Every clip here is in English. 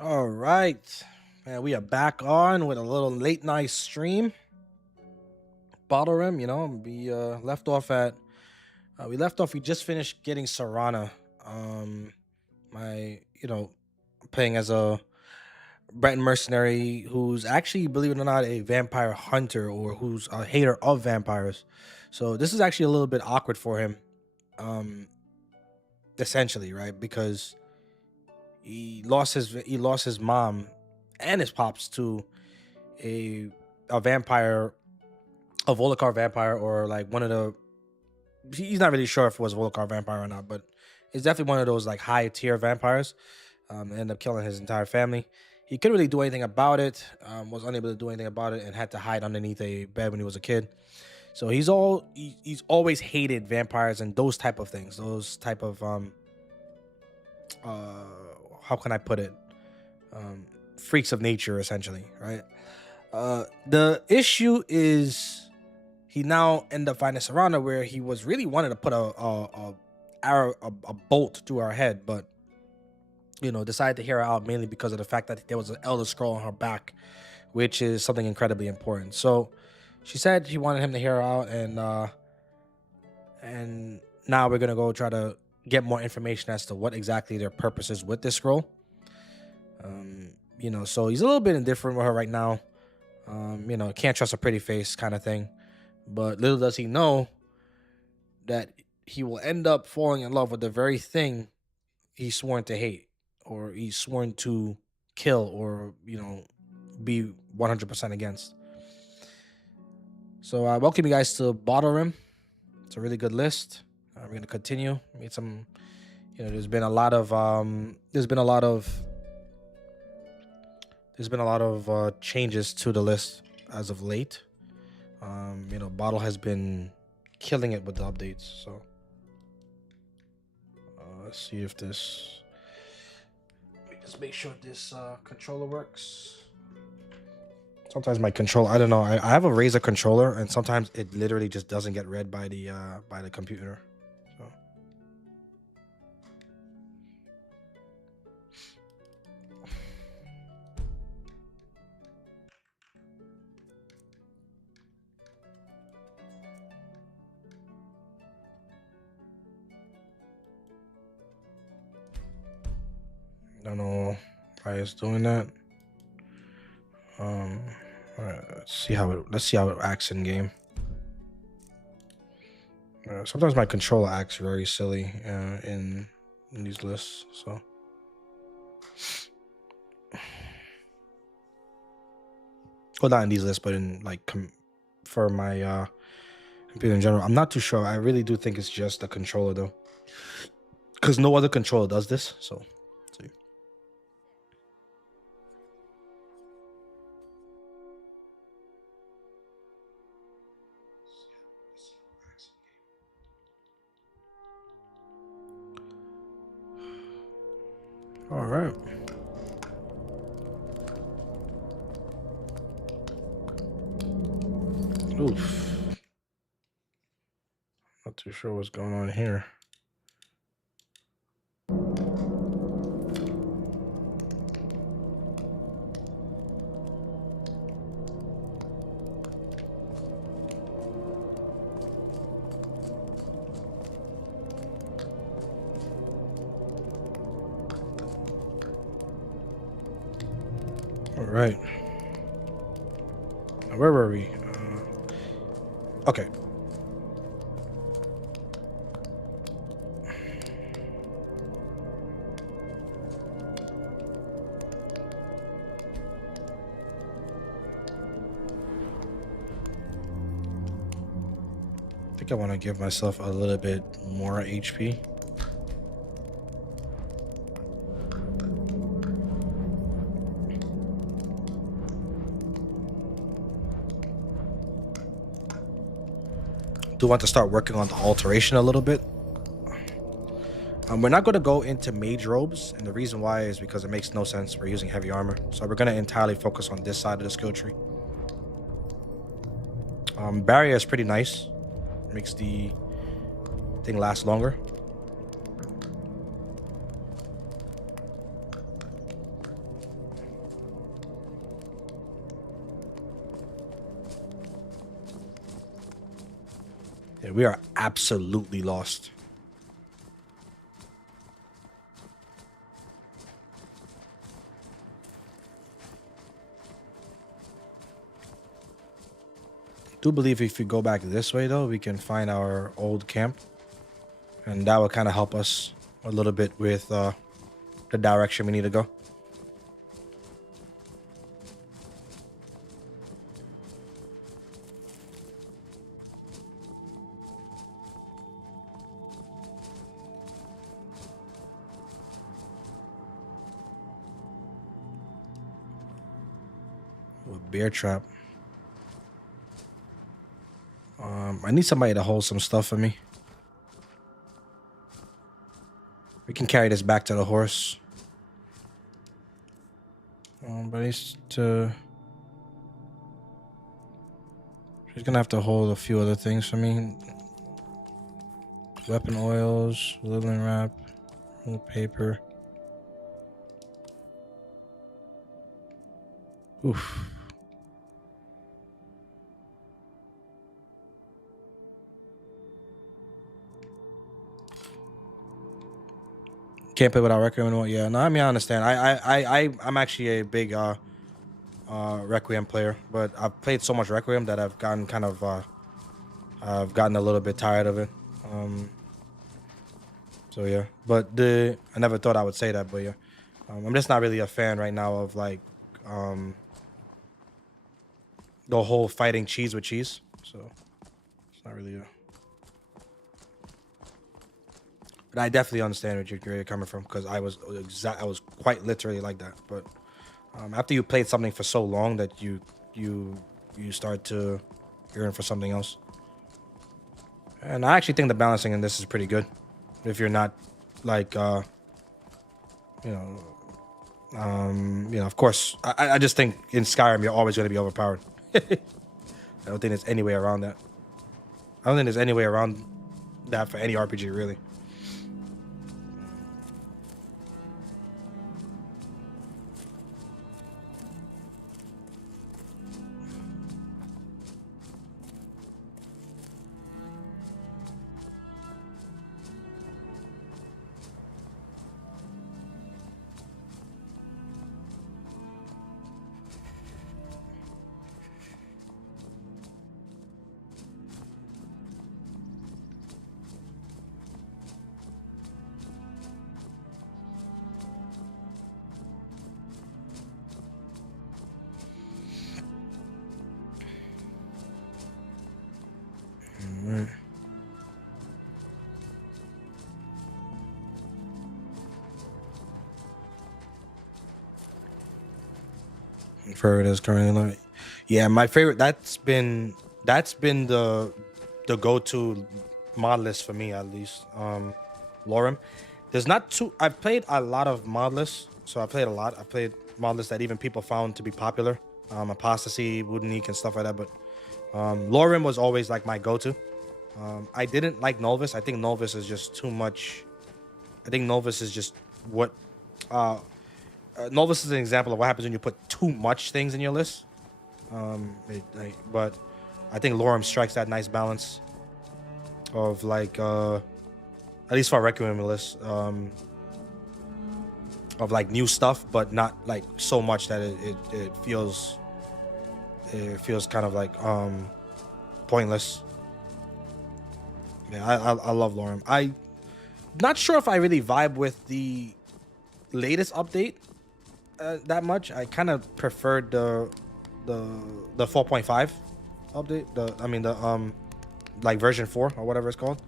All right, man, we are back on with a little late night stream. Bottlerim, we left off. We just finished getting Serana. My, playing as a Breton mercenary who's actually, believe it or not, a vampire hunter, or who's a hater of vampires. So this is actually a little bit awkward for him, um, essentially, right? Because he lost his mom and his pops to a vampire, a Volokar vampire, or like one of the. He's not really sure if it was a Volokar vampire or not, but it's definitely one of those like high tier vampires. Ended up killing his entire family. He couldn't really do anything about it. Was unable to do anything about it, and had to hide underneath a bed when he was a kid. So he's always hated vampires and those type of things. Those type of how can I put it? Freaks of nature, essentially, right? The issue is he now ended up finding Serana, where he was really wanted to put a bolt through her head, but decided to hear her out mainly because of the fact that there was an Elder Scroll on her back, which is something incredibly important. So she said she wanted him to hear her out, and now we're gonna go try to get more information as to what exactly their purpose is with this scroll. So he's a little bit indifferent with her right now. Can't trust a pretty face kind of thing. But little does he know that he will end up falling in love with the very thing he's sworn to hate, or he's sworn to kill, or be 100% against. So I welcome you guys to Bottlerim. It's a really good list. We're gonna continue. Made some, there's been a lot of changes to the list as of late. Bottle has been killing it with the updates. So let's see if this. Let me just make sure this controller works. Sometimes my controller, I don't know. I have a Razer controller, and sometimes it literally just doesn't get read by the computer. So. I don't know why it's doing that. All right, let's see how it acts in game. Sometimes my controller acts very silly in these lists. So. Well, not in these lists, but in like for my computer in general. I'm not too sure. I really do think it's just the controller though, because no other controller does this. So. All right. Oof. Not too sure what's going on here. All right. Where were we? Okay. I think I want to give myself a little bit more HP. Do want to start working on the alteration a little bit. We're not going to go into mage robes, and the reason why is because it makes no sense. We're using heavy armor, so we're going to entirely focus on this side of the skill tree. Barrier is pretty nice. Makes the thing last longer. Yeah, we are absolutely lost. I do believe if we go back this way, though, we can find our old camp. And that will kind of help us a little bit with the direction we need to go. A bear trap. I need somebody to hold some stuff for me. We can carry this back to the horse. But he's gonna have to hold a few other things for me. Weapon oils, linen wrap, little paper. Oof. Can't play without Requiem. Yeah, no, I mean I understand. I'm actually a big Requiem player, but I've played so much Requiem that I've gotten kind of I've gotten a little bit tired of it. So yeah, but I never thought I would say that, but yeah, I'm just not really a fan right now of like the whole fighting cheese with cheese. So it's not really a. But I definitely understand where you're coming from, because I was quite literally like that. But after you played something for so long that you start to yearn for something else. And I actually think the balancing in this is pretty good. If you're not like of course, I just think in Skyrim you're always going to be overpowered. I don't think there's any way around that. I don't think there's any way around that for any RPG, really. Favorite is currently like, yeah, my favorite. That's been the go-to mod list for me, at least. Lorem. There's not too. I've played a lot of mod lists, so I played a lot. I played mod lists that even people found to be popular, Apostasy, Woodenik, and stuff like that. But Lorem was always like my go-to. I didn't like Novus. I think Novus is just too much. I think Novus is just what. Novus is an example of what happens when you put too much things in your list. But I think Lorem strikes that nice balance of like, at least for a Requiem list, of like new stuff, but not like so much that it feels kind of like pointless. Yeah, I love Lorem. I not sure if I really vibe with the latest update that much. I kind of preferred the the 4.5 update. The like version 4 or whatever it's called.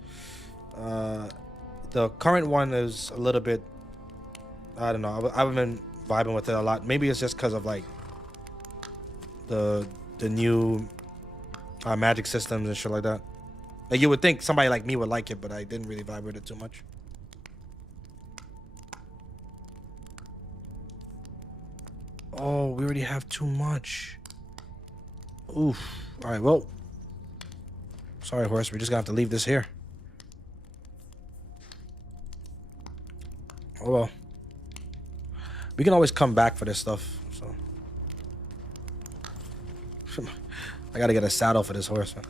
The current one is a little bit, I don't know. I've been vibing with it a lot. Maybe it's just because of like the new magic systems and shit like that. Like you would think somebody like me would like it, but I didn't really vibe with it too much. Oh, we already have too much. Oof. All right, well. Sorry, horse. We're just gonna have to leave this here. Oh well. We can always come back for this stuff. So I gotta get a saddle for this horse, man.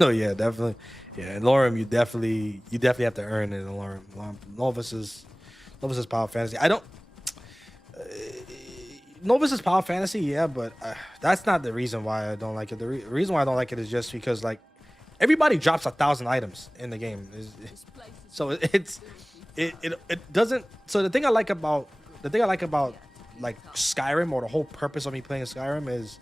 Oh yeah, definitely. Yeah, in Lorem, you definitely have to earn it in Lorem. Novice is power fantasy. I don't. Novice is power fantasy, yeah, but that's not the reason why I don't like it. The reason why I don't like it is just because like everybody drops 1,000 items in the game, so it doesn't. So the thing I like about like Skyrim, or the whole purpose of me playing Skyrim, is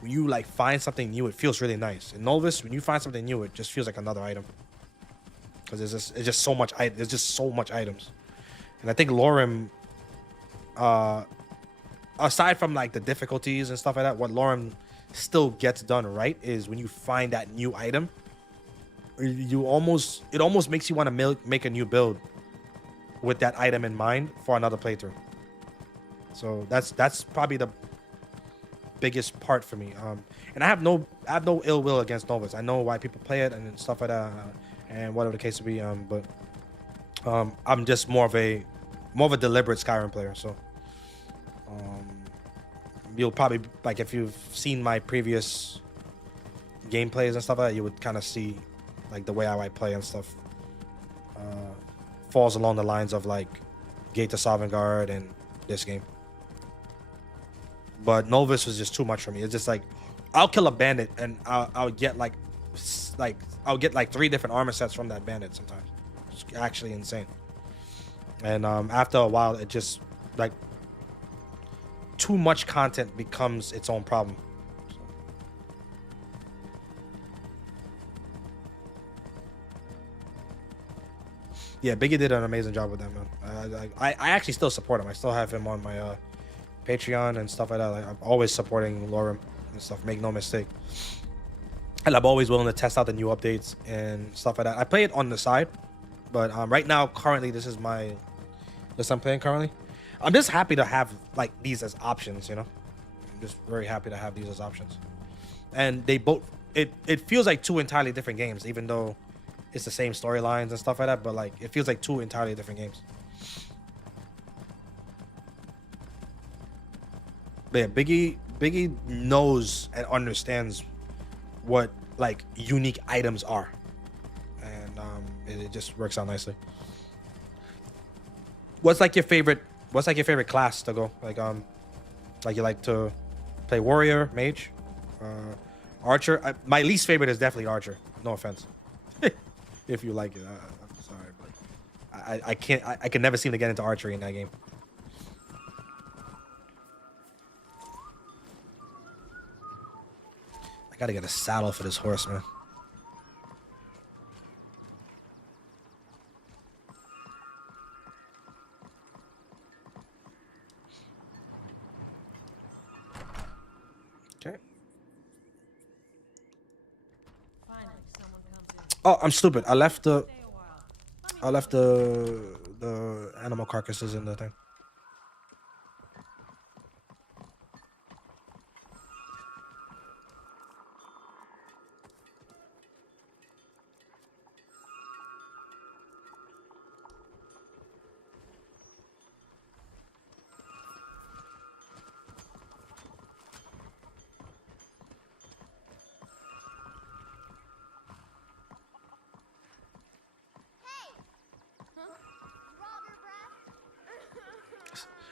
when you like find something new, it feels really nice. In Novice, when you find something new, it just feels like another item because it's just so much. There's just so much items, and I think Lorem, aside from like the difficulties and stuff like that, what Lorem still gets done right is when you find that new item, it almost makes you want to make a new build with that item in mind for another playthrough. So that's probably the biggest part for me. And I have no ill will against Novus. I know why people play it and stuff like that, and whatever the case may be. But I'm just more of a deliberate Skyrim player. So you'll probably, like, if you've seen my previous gameplays and stuff like that, you would kind of see like the way I play and stuff falls along the lines of like Gate to Sovngarde and this game. But Novus was just too much for me. It's just like I'll kill a bandit and I'll get like I'll get like 3 different armor sets from that bandit sometimes. It's actually insane. And after a while, it just like too much content becomes its own problem. Yeah, Biggie did an amazing job with that, man. I actually still support him. I still have him on my Patreon and stuff like that. Like, I'm always supporting Lorem and stuff. Make no mistake. And I'm always willing to test out the new updates and stuff like that. I play it on the side, but right now, currently, this I'm playing currently. I'm just happy to have like these as options, you know. I'm just very happy to have these as options. And they both, it feels like 2 entirely different games, even though it's the same storylines and stuff like that. But like, it feels like 2 entirely different games. But yeah, Biggie knows and understands what like unique items are, and it just works out nicely. What's like your favorite class to go? Like you like to play warrior, mage, archer? My least favorite is definitely archer. No offense, if you like it. I'm sorry, but I can't. I can never seem to get into archery in that game. I gotta get a saddle for this horse, man. Okay. Oh, I'm stupid. I left the animal carcasses in the thing.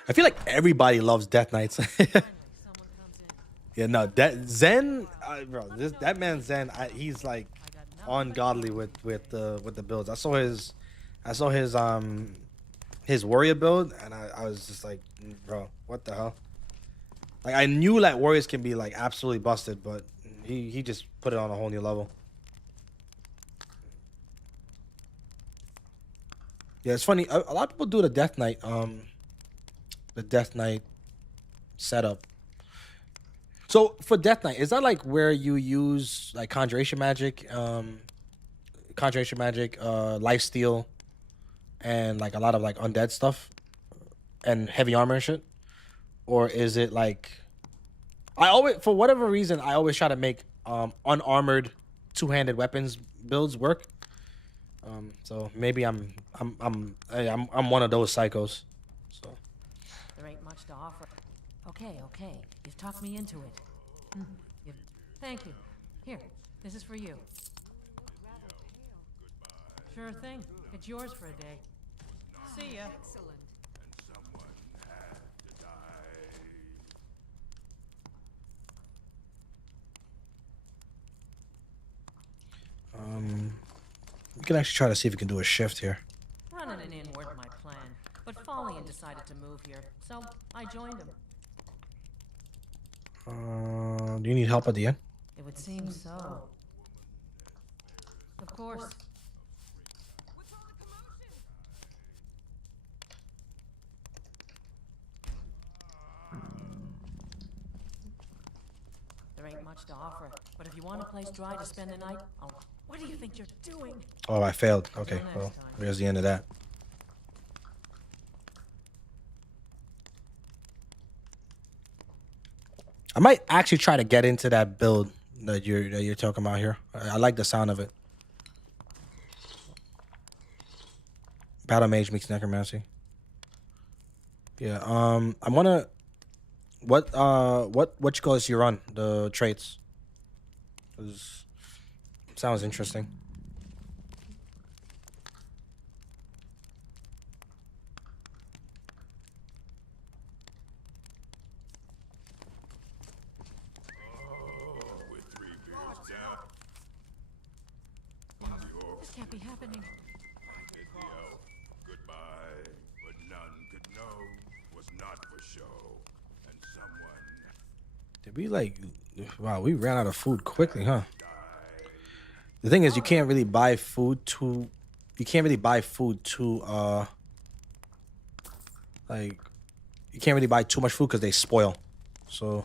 I feel like everybody loves Death Knights. Yeah, no, that Zen, bro, that man Zen, he's like ungodly with the builds. I saw his warrior build, and I was just like, bro, what the hell? Like I knew that warriors can be like absolutely busted, but he just put it on a whole new level. Yeah, it's funny. A lot of people do the Death Knight setup. So for Death Knight, is that like where you use like conjuration magic, lifesteal, and like a lot of like undead stuff and heavy armor and shit? Or is it like I always, for whatever reason, I always try to make unarmored two-handed weapons builds work. So maybe I'm one of those psychos. So There ain't much to offer. Okay, okay. You've talked me into it. Thank you. Here, this is for you. Sure thing. It's yours for a day. See ya. Excellent. we can actually try to see if we can do a shift here. Running an in weren't my plan, but Follian decided to move here, so I joined him. Do you need help at the end? It would seem so. Of course. There ain't much to offer, but if you want a place dry to spend the night, I'll... What do you think you're doing? Oh, I failed. Okay, well, there's the end of that. I might actually try to get into that build that you're talking about here. I like the sound of it. Battle Mage meets Necromancy. Yeah. I wanna. What you call this? You run the traits. Sounds interesting. This can't be happening. Goodbye, but none could know was not for show, and someone. Did we like? Wow, we ran out of food quickly, huh? The thing is, you can't really buy food too. You can't really buy food too. Like, you can't really buy too much food because they spoil. So,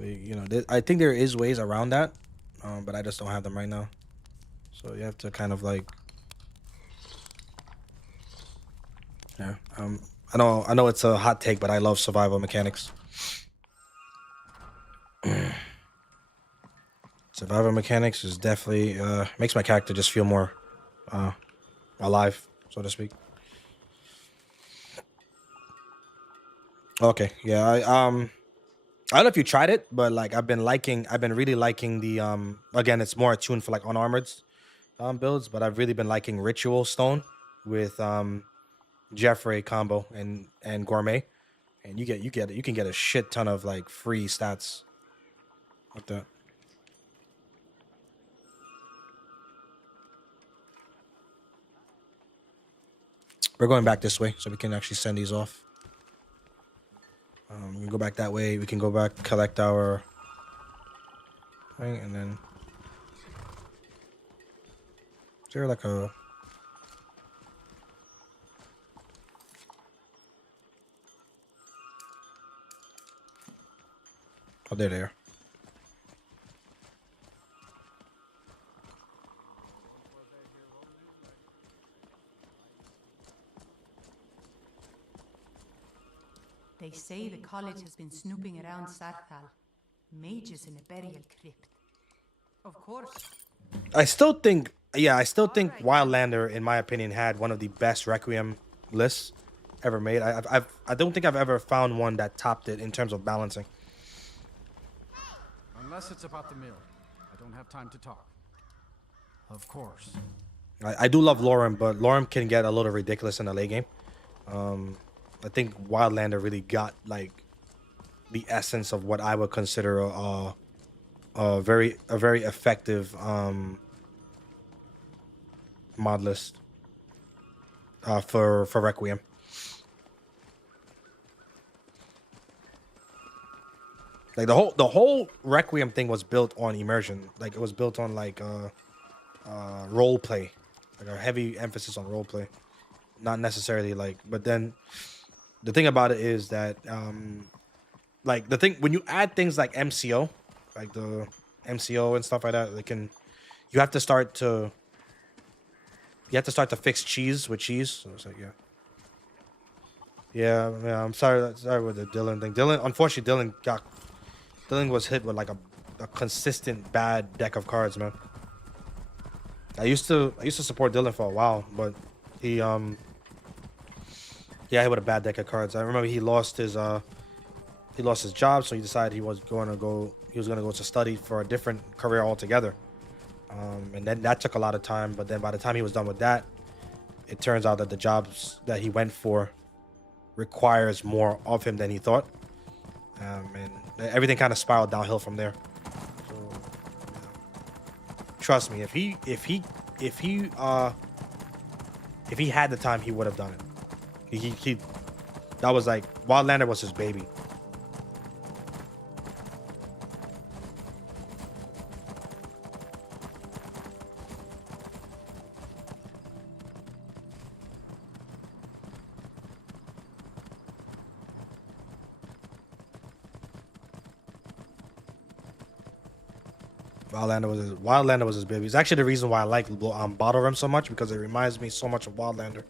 you know, I think there is ways around that, but I just don't have them right now. So you have to kind of like, yeah. I know it's a hot take, but I love survival mechanics. Survival mechanics is definitely makes my character just feel more alive, so to speak. Okay, yeah. I don't know if you tried it, but like I've been really liking the again, it's more attuned for like unarmored builds, but I've really been liking Ritual Stone with Jeffrey combo and Gourmet, and you can get a shit ton of like free stats like that. We're going back this way, so we can actually send these off. We can go back that way. We can go back, collect our thing, and then... Is there like a... Oh, they're there. They say the college has been snooping around Sarthal. Mages in a burial crypt. Of course. I still think Wildlander, in my opinion, had one of the best Requiem lists ever made. I don't think I've ever found one that topped it in terms of balancing. Unless it's about the mill. I don't have time to talk. Of course. I do love Lorem, but Lorem can get a little ridiculous in the late game. I think Wildlander really got like the essence of what I would consider a very effective mod list for Requiem. Like the whole Requiem thing was built on immersion. Like it was built on like role play, like a heavy emphasis on role play, not necessarily like. But then the thing about it is that like the thing when you add things like MCO, like the MCO and stuff like that, you have to start to fix cheese with cheese. So it's like yeah. I'm sorry with the Dylan thing. Unfortunately, Dylan was hit with like a consistent bad deck of cards, man. I used to support Dylan for a while, but he hit with a bad deck of cards. I remember he lost his job, so he decided he was gonna go to study for a different career altogether. And then that took a lot of time, but then by the time he was done with that, it turns out that the jobs that he went for requires more of him than he thought. And everything kind of spiraled downhill from there. So, trust me, if he had the time, he would have done it. He that was like Wildlander was his baby. Wildlander was his baby. It's actually the reason why I like Bottlerim so much, because it reminds me so much of Wildlander.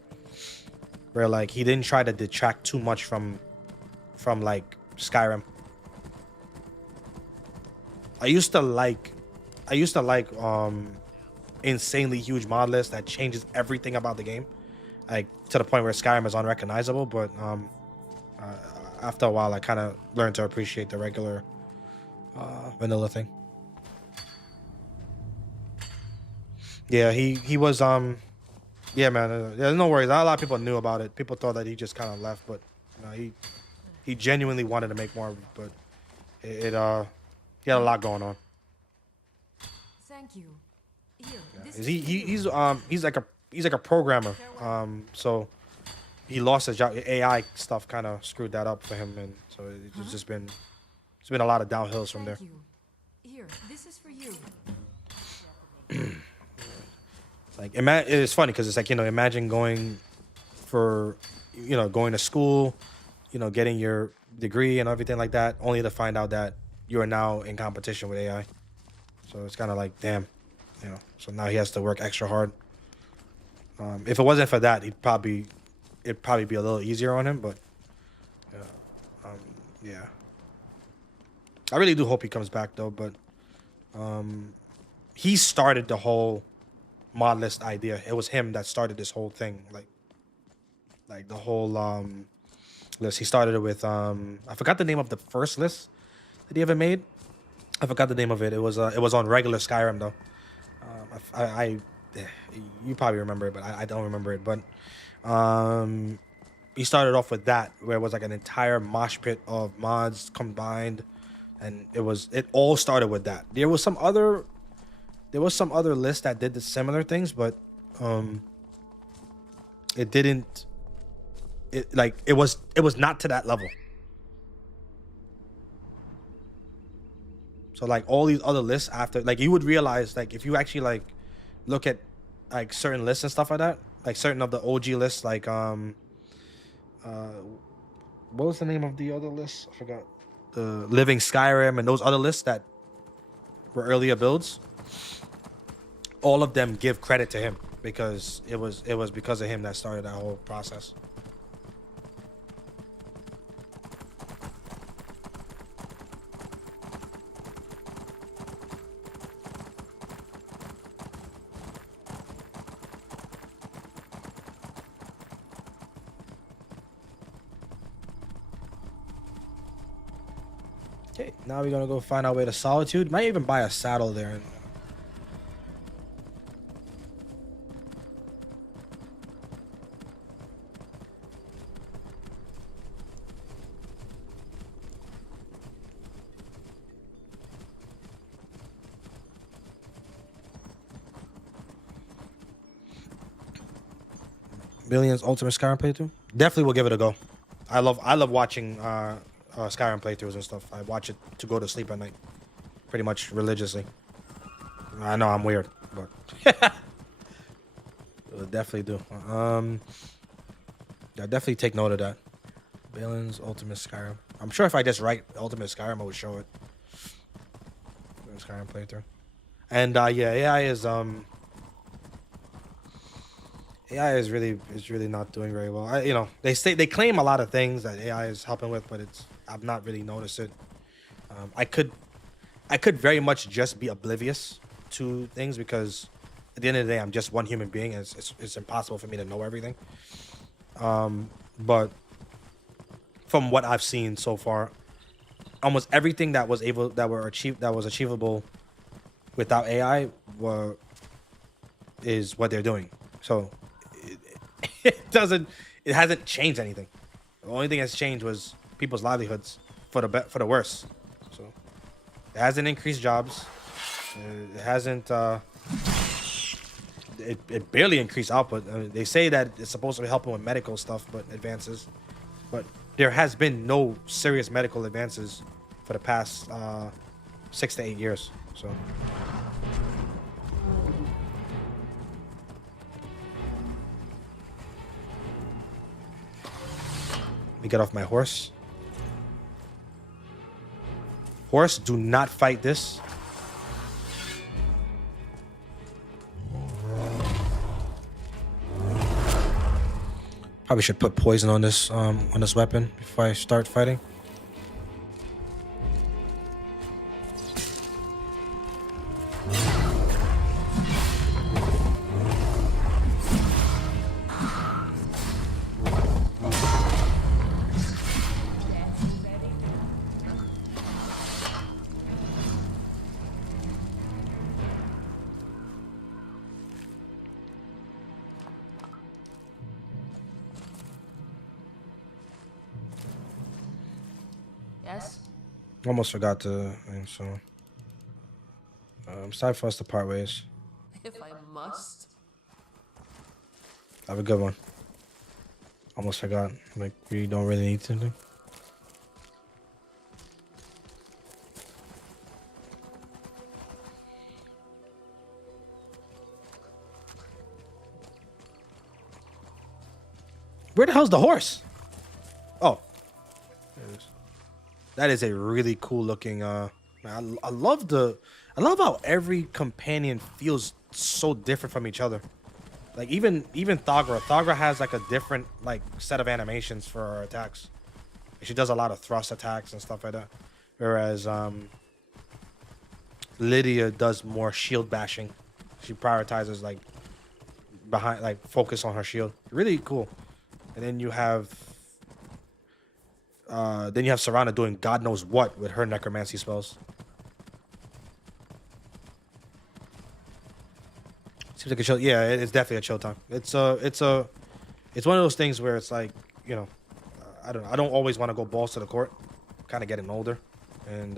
Where like he didn't try to detract too much from like Skyrim. I used to like insanely huge mod lists that changes everything about the game, like to the point where Skyrim is unrecognizable. But after a while, I kind of learned to appreciate the regular vanilla thing. Yeah, he was yeah, man. Yeah, no worries. Not a lot of people knew about it. People thought that he just kind of left, but he genuinely wanted to make more. But he had a lot going on. Thank you. Here, this He's like a programmer. So he lost his job. AI stuff kind of screwed that up for him, and so it's been a lot of downhills from there. Thank you. Here, this is for you. Like, it's funny because it's like, imagine going to school, getting your degree and everything like that, only to find out that you are now in competition with AI. So it's kind of like, damn, so now he has to work extra hard. If it wasn't for that, it'd probably be a little easier on him, but yeah. I really do hope he comes back though, but he started the whole mod list idea. It was him that started this whole thing, like the whole list. He started it with I forgot the name of the first list that he ever made. I forgot the name of it. It was on regular Skyrim though. You probably remember it, but I don't remember it. But he started off with that, where it was like an entire mosh pit of mods combined, and it all started with that. There was some other list that did the similar things, but it was not to that level. So like all these other lists after, like, you would realize, like, if you actually like look at like certain lists and stuff like that, like certain of the OG lists, like what was the name of the other list? I forgot. The Living Skyrim and those other lists that were earlier builds. All of them give credit to him because it was because of him that started that whole process. Okay, now we're gonna go find our way to Solitude. Might even buy a saddle there. Billions Ultimate Skyrim playthrough. Definitely will give it a go. I love watching Skyrim playthroughs and stuff. I watch it to go to sleep at night, pretty much religiously. I know I'm weird, but will definitely do. Yeah, definitely take note of that. Billions Ultimate Skyrim. I'm sure if I just write Ultimate Skyrim, I would show it. Skyrim playthrough. And yeah, AI is really not doing very well. You know, they claim a lot of things that AI is helping with, but I've not really noticed it. I could very much just be oblivious to things because at the end of the day, I'm just one human being, and it's impossible for me to know everything. But from what I've seen so far, almost everything that was achievable without AI is what they're doing. So it hasn't changed anything. The only thing that's changed was people's livelihoods for the worse. So it hasn't increased jobs. It hasn't. It barely increased output. I mean, they say that it's supposed to be helping with medical stuff, but advances. But there has been no serious medical advances for the past 6 to 8 years. So. Let me get off my horse. Horse, do not fight this. Probably should put poison on this weapon before I start fighting. Yes? Almost forgot to. So, it's time for us to part ways. If I must. Have a good one. Almost forgot. Like, we don't really need something. Where the hell's the horse? Oh. There it is. That is a really cool looking man, I love how every companion feels so different from each other. Like even Thagra has like a different like set of animations for her attacks. She does a lot of thrust attacks and stuff like that. Whereas Lydia does more shield bashing. She prioritizes like focus on her shield. Really cool. And then you have Serana doing God knows what with her necromancy spells. Seems like a chill. Yeah, it's definitely a chill time. It's one of those things where it's like, you know, I don't always want to go balls to the court. I'm kind of getting older, and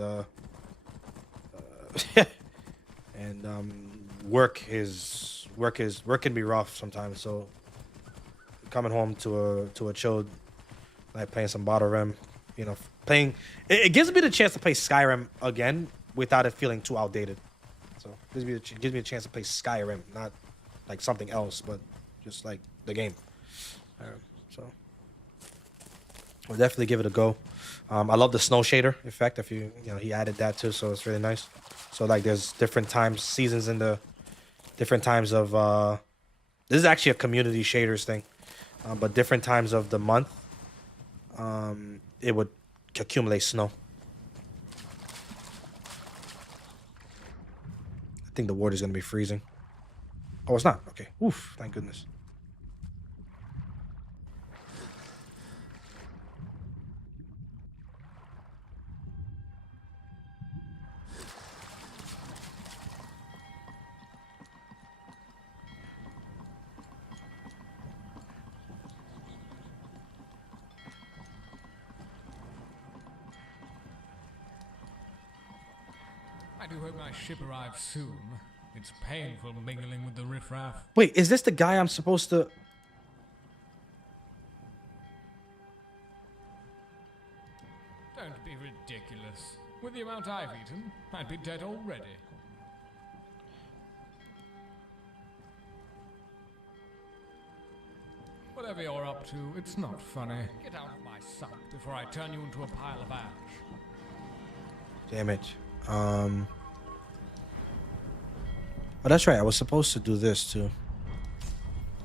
work can be rough sometimes. So coming home to a chilled, like playing some Bottlerim, you know, it gives me the chance to play Skyrim again without it feeling too outdated. So it gives me a chance to play Skyrim, not like something else, but just like the game. So we'll definitely give it a go. I love the snow shader effect. If you know, he added that too, so it's really nice. So like there's different seasons in the different times of this is actually a community shaders thing, but different times of the month it would accumulate snow. I think the water's gonna be freezing. Oh, it's not. Okay. Oof, thank goodness. I do hope my ship arrives soon. It's painful mingling with the riffraff. Wait, is this the guy I'm supposed to... Don't be ridiculous. With the amount I've eaten, I'd be dead already. Whatever you're up to, it's not funny. Get out of my sight before I turn you into a pile of ash. Damn it. Oh, that's right. I was supposed to do this too.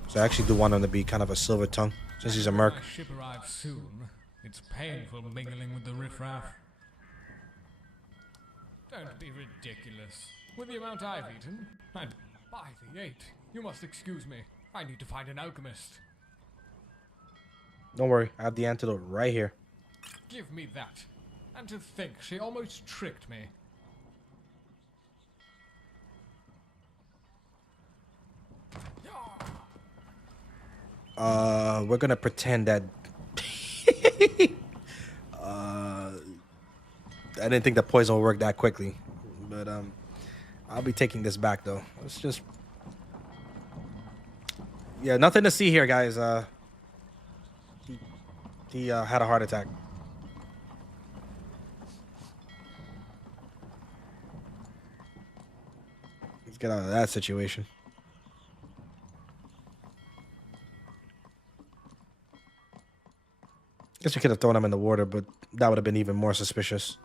So I actually do want him to be kind of a silver tongue, since he's a merc. My ship arrives soon. It's painful mingling with the riffraff. Don't be ridiculous. With the amount I've eaten, and by the 8, you must excuse me. I need to find an alchemist. Don't worry, I have the antidote right here. Give me that. And to think she almost tricked me. We're gonna pretend that I didn't think the poison would work that quickly, but I'll be taking this back though. Let's just, yeah, nothing to see here, guys. He had a heart attack. Let's get out of that situation. Guess we could have thrown him in the water, but that would have been even more suspicious.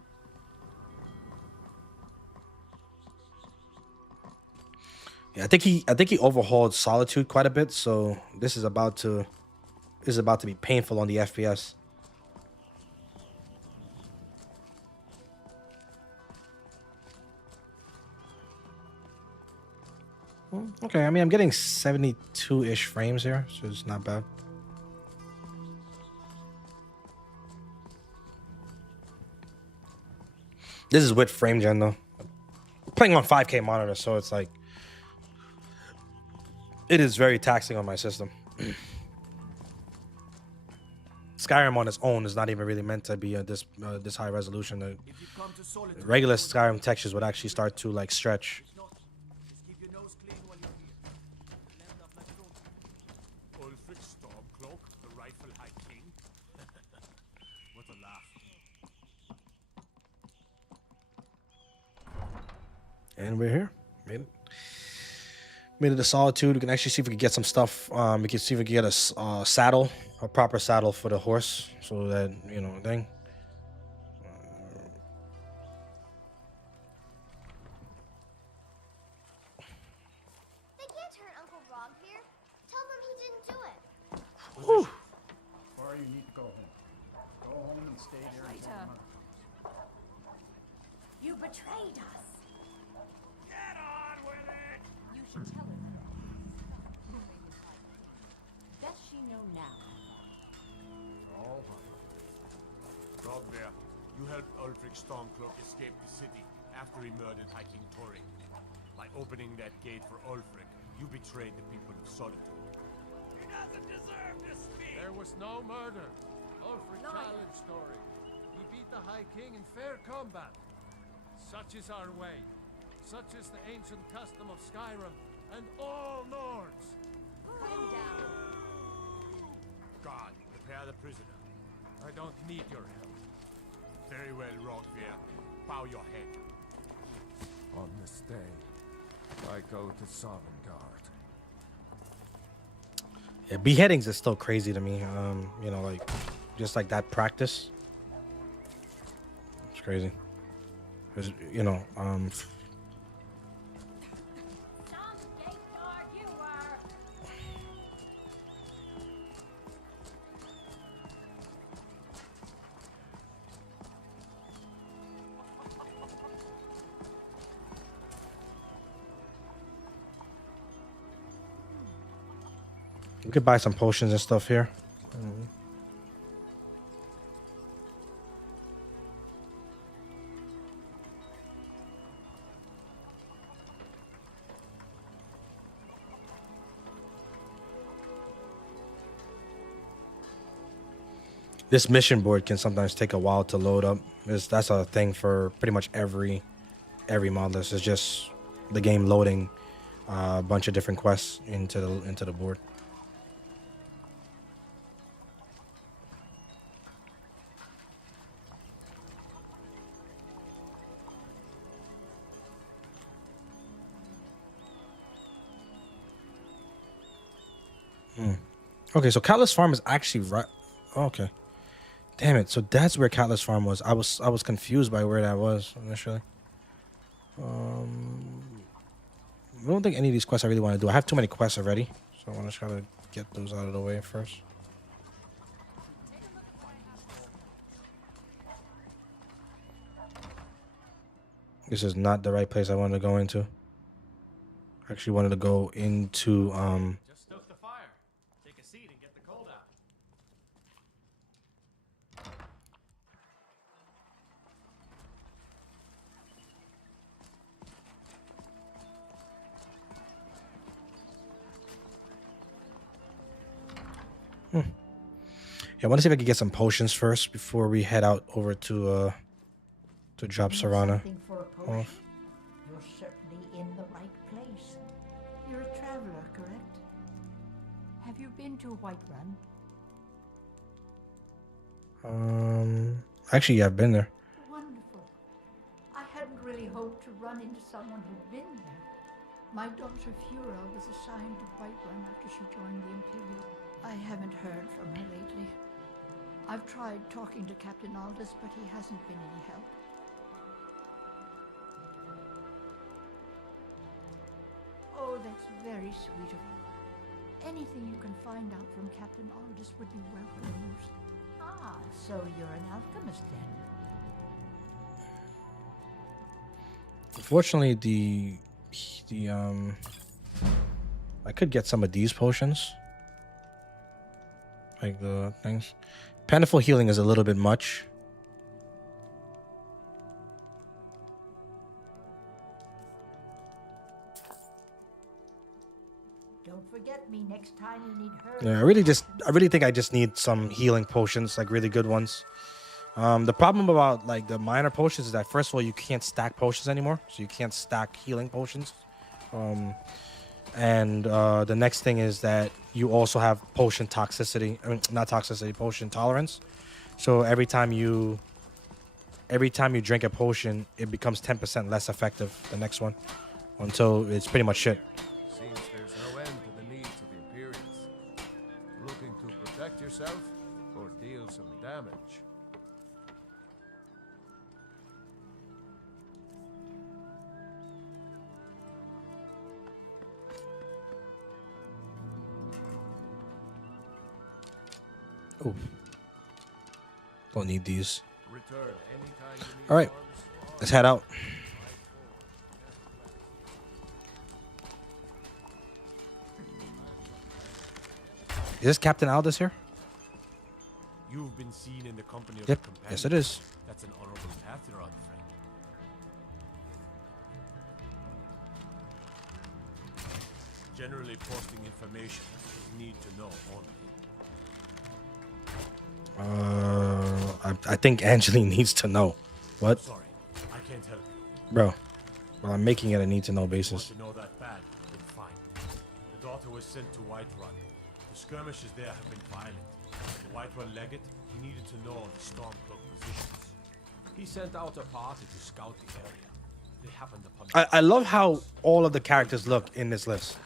Yeah, I think he overhauled Solitude quite a bit, so this is about to be painful on the FPS. Okay, I mean, I'm getting 72-ish frames here, so it's not bad. This is with frame gen though. I'm playing on 5K monitor, so it's like it is very taxing on my system. Skyrim on its own is not even really meant to be this high resolution. The regular Skyrim textures would actually start to like stretch. Ulfric Stormcloak, the rightful High King. What a laugh. And we're here. Made it a Solitude. We can actually see if we can get some stuff. We can see if we can get a saddle, a proper saddle for the horse, so that, you know, thing. They can't turn Uncle Rob here. Tell them he didn't do it. Whew. Or you need to go home. Go home and stay there until tomorrow. You betrayed us. Get on with it! You should tell her that. Does she know now? All right. Rogver, you helped Ulfric Stormcloak escape the city after he murdered High King Torin. By opening that gate for Ulfric, you betrayed the people of Solitude. He doesn't deserve to speak! There was no murder. Ulfric challenged story. He beat the High King in fair combat. Such is our way. Such is the ancient custom of Skyrim and all Nords. Put him down. God, prepare the prisoner. I don't need your help. Very well, Rogver. Bow your head. On this day, I go to Sovngarde. Yeah, beheadings is still crazy to me. You know, like just like that practice. It's crazy. 'Cause, you know, Some scapegoat you were. we could buy some potions and stuff here. This mission board can sometimes take a while to load up. That's a thing for pretty much every Modlist. It's just the game loading a bunch of different quests into the board. Okay, so Catalyst Farm is actually right. Okay. Damn it. So that's where Catalyst Farm was. I was confused by where that was initially. I don't think any of these quests I really want to do. I have too many quests already. So I want to try to get those out of the way first. This is not the right place I wanted to go into. I actually wanted to go into Just stoke the fire. Take a seat and get the cold out. yeah, I want to see if I can get some potions first before we head out over to drop Serana Something for a potion. off. You're certainly in the right place. You're a traveler, correct? Have you been to Whiterun? Actually, yeah, I've been there. Wonderful. I hadn't really hoped to run into someone who'd been there. My daughter Fura was assigned to Whiterun after she joined the Imperial. I haven't heard from her lately. I've tried talking to Captain Aldous, but he hasn't been any help. Oh, that's very sweet of you. Anything you can find out from Captain Aldous would be welcome news. Ah, so you're an alchemist then? Unfortunately, I could get some of these potions, like the things. Plentiful healing is a little bit much. Don't forget me next time you need her. Yeah, I really think I just need some healing potions, like really good ones. The problem about like the minor potions is that first of all you can't stack potions anymore, so you can't stack healing potions. And the next thing is that you also have potion toxicity. I mean, not toxicity, potion tolerance. So every time you drink a potion, it becomes 10% less effective. The next one, until it's pretty much shit. Seems there's no end to the needs of the Imperials. Looking to protect yourself or deal some damage? Oh, don't need these. Return anytime you need All right, arms. let's head out. Is this Captain Aldous here? You've been seen in the company of Yep. a companion. Yes, it is. That's an honorable path you're on, friend. Generally posting information is need to know only. I think Angeline needs to know. What? Sorry, I can't help you. Bro. Well, I'm making it a need to know Want basis. to know that bad? Then fine. The daughter was sent to Whiterun. The skirmishes there have been violent. The Whiterun legate, he needed to know the Stormcloak positions. He sent out a party to scout the area. They happened upon I love how all of the characters look in this list.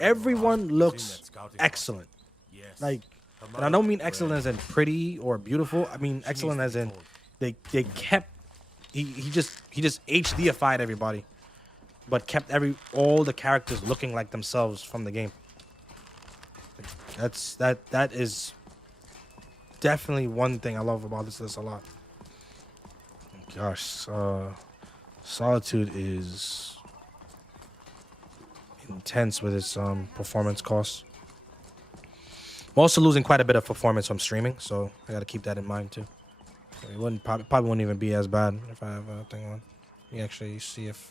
Everyone looks excellent. Yes. Like, and I don't mean excellent as in pretty or beautiful. I mean excellent as in they kept he just HDified everybody, but kept all the characters looking like themselves from the game. That is definitely one thing I love about this list a lot. Gosh, Solitude is intense with its performance costs. I'm also losing quite a bit of performance from streaming, so I got to keep that in mind too. It wouldn't probably wouldn't even be as bad if I have a thing on. You actually see if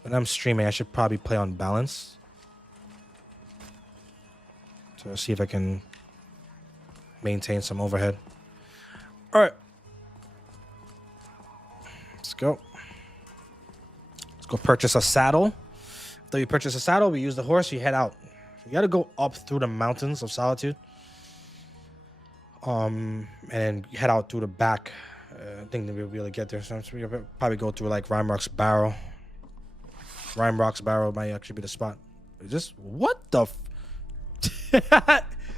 when I'm streaming, I should probably play on balance to see if I can maintain some overhead. All right, let's go. Let's go purchase a saddle. After you purchase a saddle, we use the horse. You head out. You got to go up through the mountains of Solitude. And then head out through the back. I think that we'll be able to get there. So we'll probably go through like Rime Rock's Barrow. Rime Rock's Barrow might actually be the spot. Is this what the?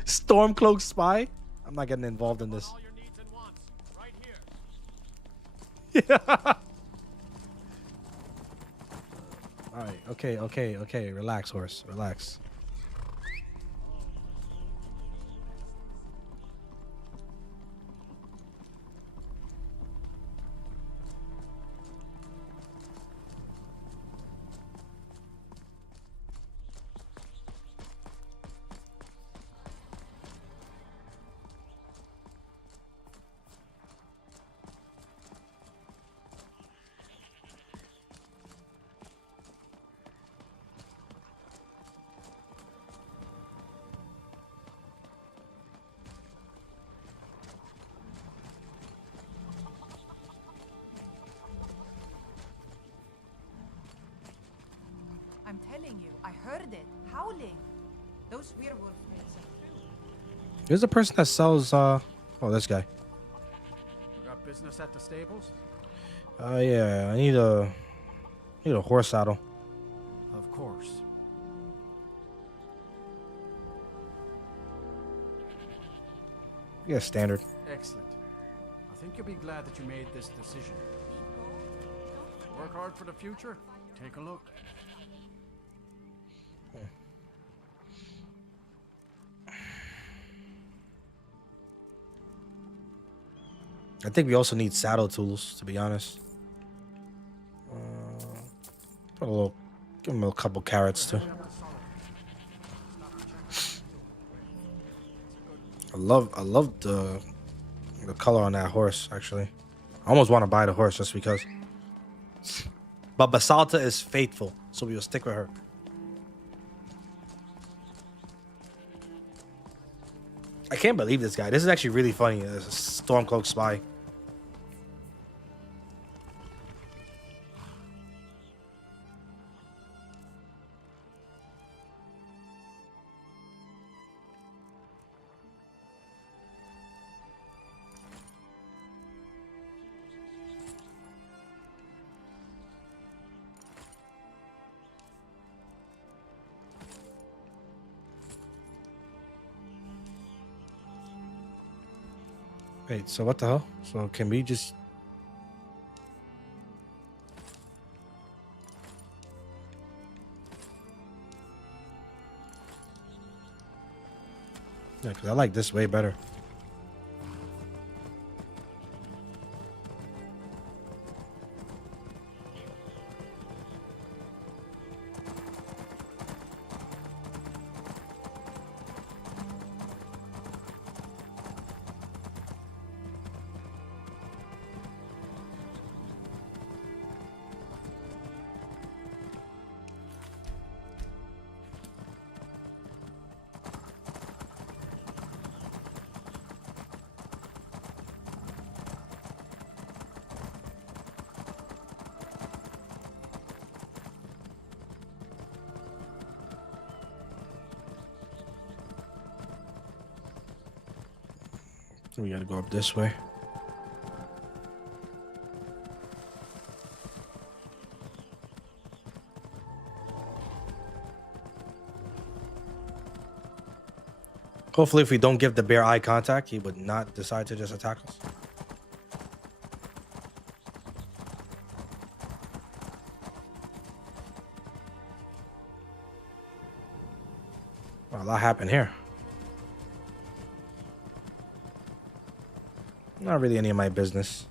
Stormcloak spy? I'm not getting involved in this. All your needs and wants, right here. All right. Okay. Relax, horse. Relax. I'm telling you, I heard it, howling. Those werewolf things are true. There's a person that sells. Oh, this guy. You got business at the stables? Yeah. I need a horse saddle. Of course. Yeah, standard. Excellent. I think you'll be glad that you made this decision. Work hard for the future. Take a look. I think we also need saddle tools, to be honest. Put a little, give him a couple carrots too. I love the color on that horse. Actually, I almost want to buy the horse just because. But Basalta is faithful, so we will stick with her. I can't believe this guy. This is actually really funny. It's a Stormcloak spy. Wait, so what the hell? So can we just... Yeah, because I like this way better. So we gotta go up this way. Hopefully if we don't give the bear eye contact, he would not decide to just attack us. Well, a lot happened here. Not really any of my business.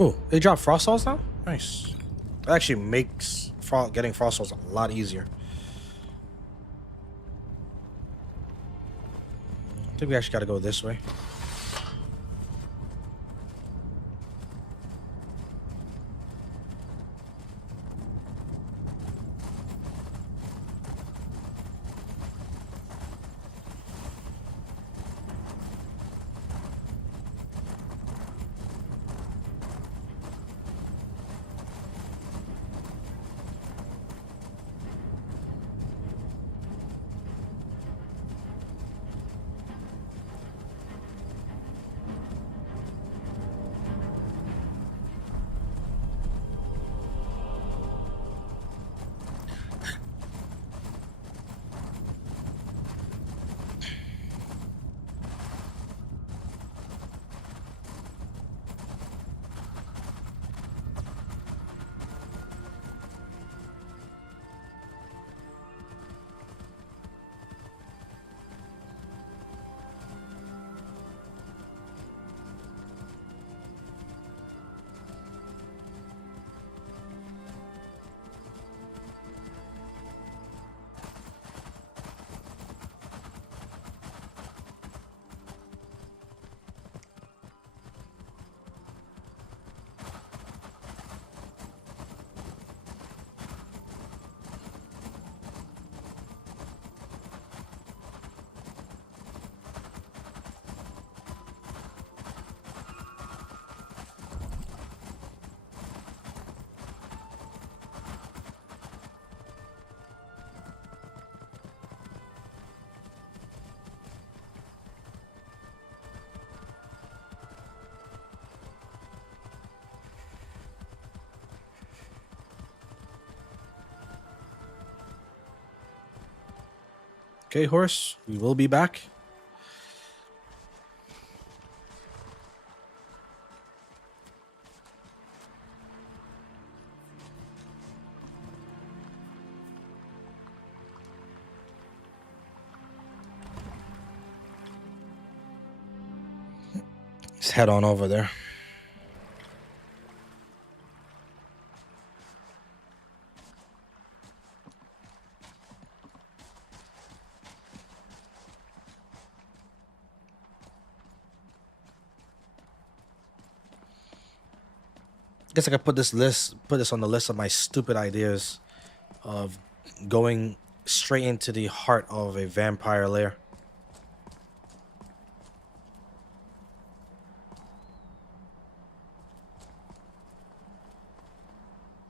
Oh, they drop frost salts now? Nice. That actually makes getting frost salts a lot easier. I think we actually got to go this way. Okay, horse, we will be back. Let's head on over there. Guess I could put this on the list of my stupid ideas of going straight into the heart of a vampire lair.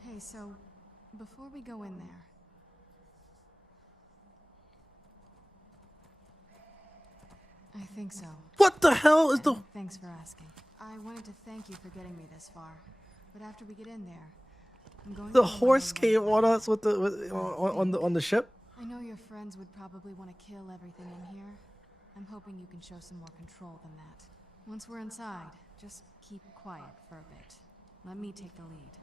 Hey, so before we go in there, I think so. What the hell is the... Thanks for asking. I wanted to thank you for getting me this far, but after we get in there, I'm going. The horse came on us with on the ship. I know your friends would probably want to kill everything in here. I'm hoping you can show some more control than that. Once we're inside, just keep quiet for a bit. Let me take the lead.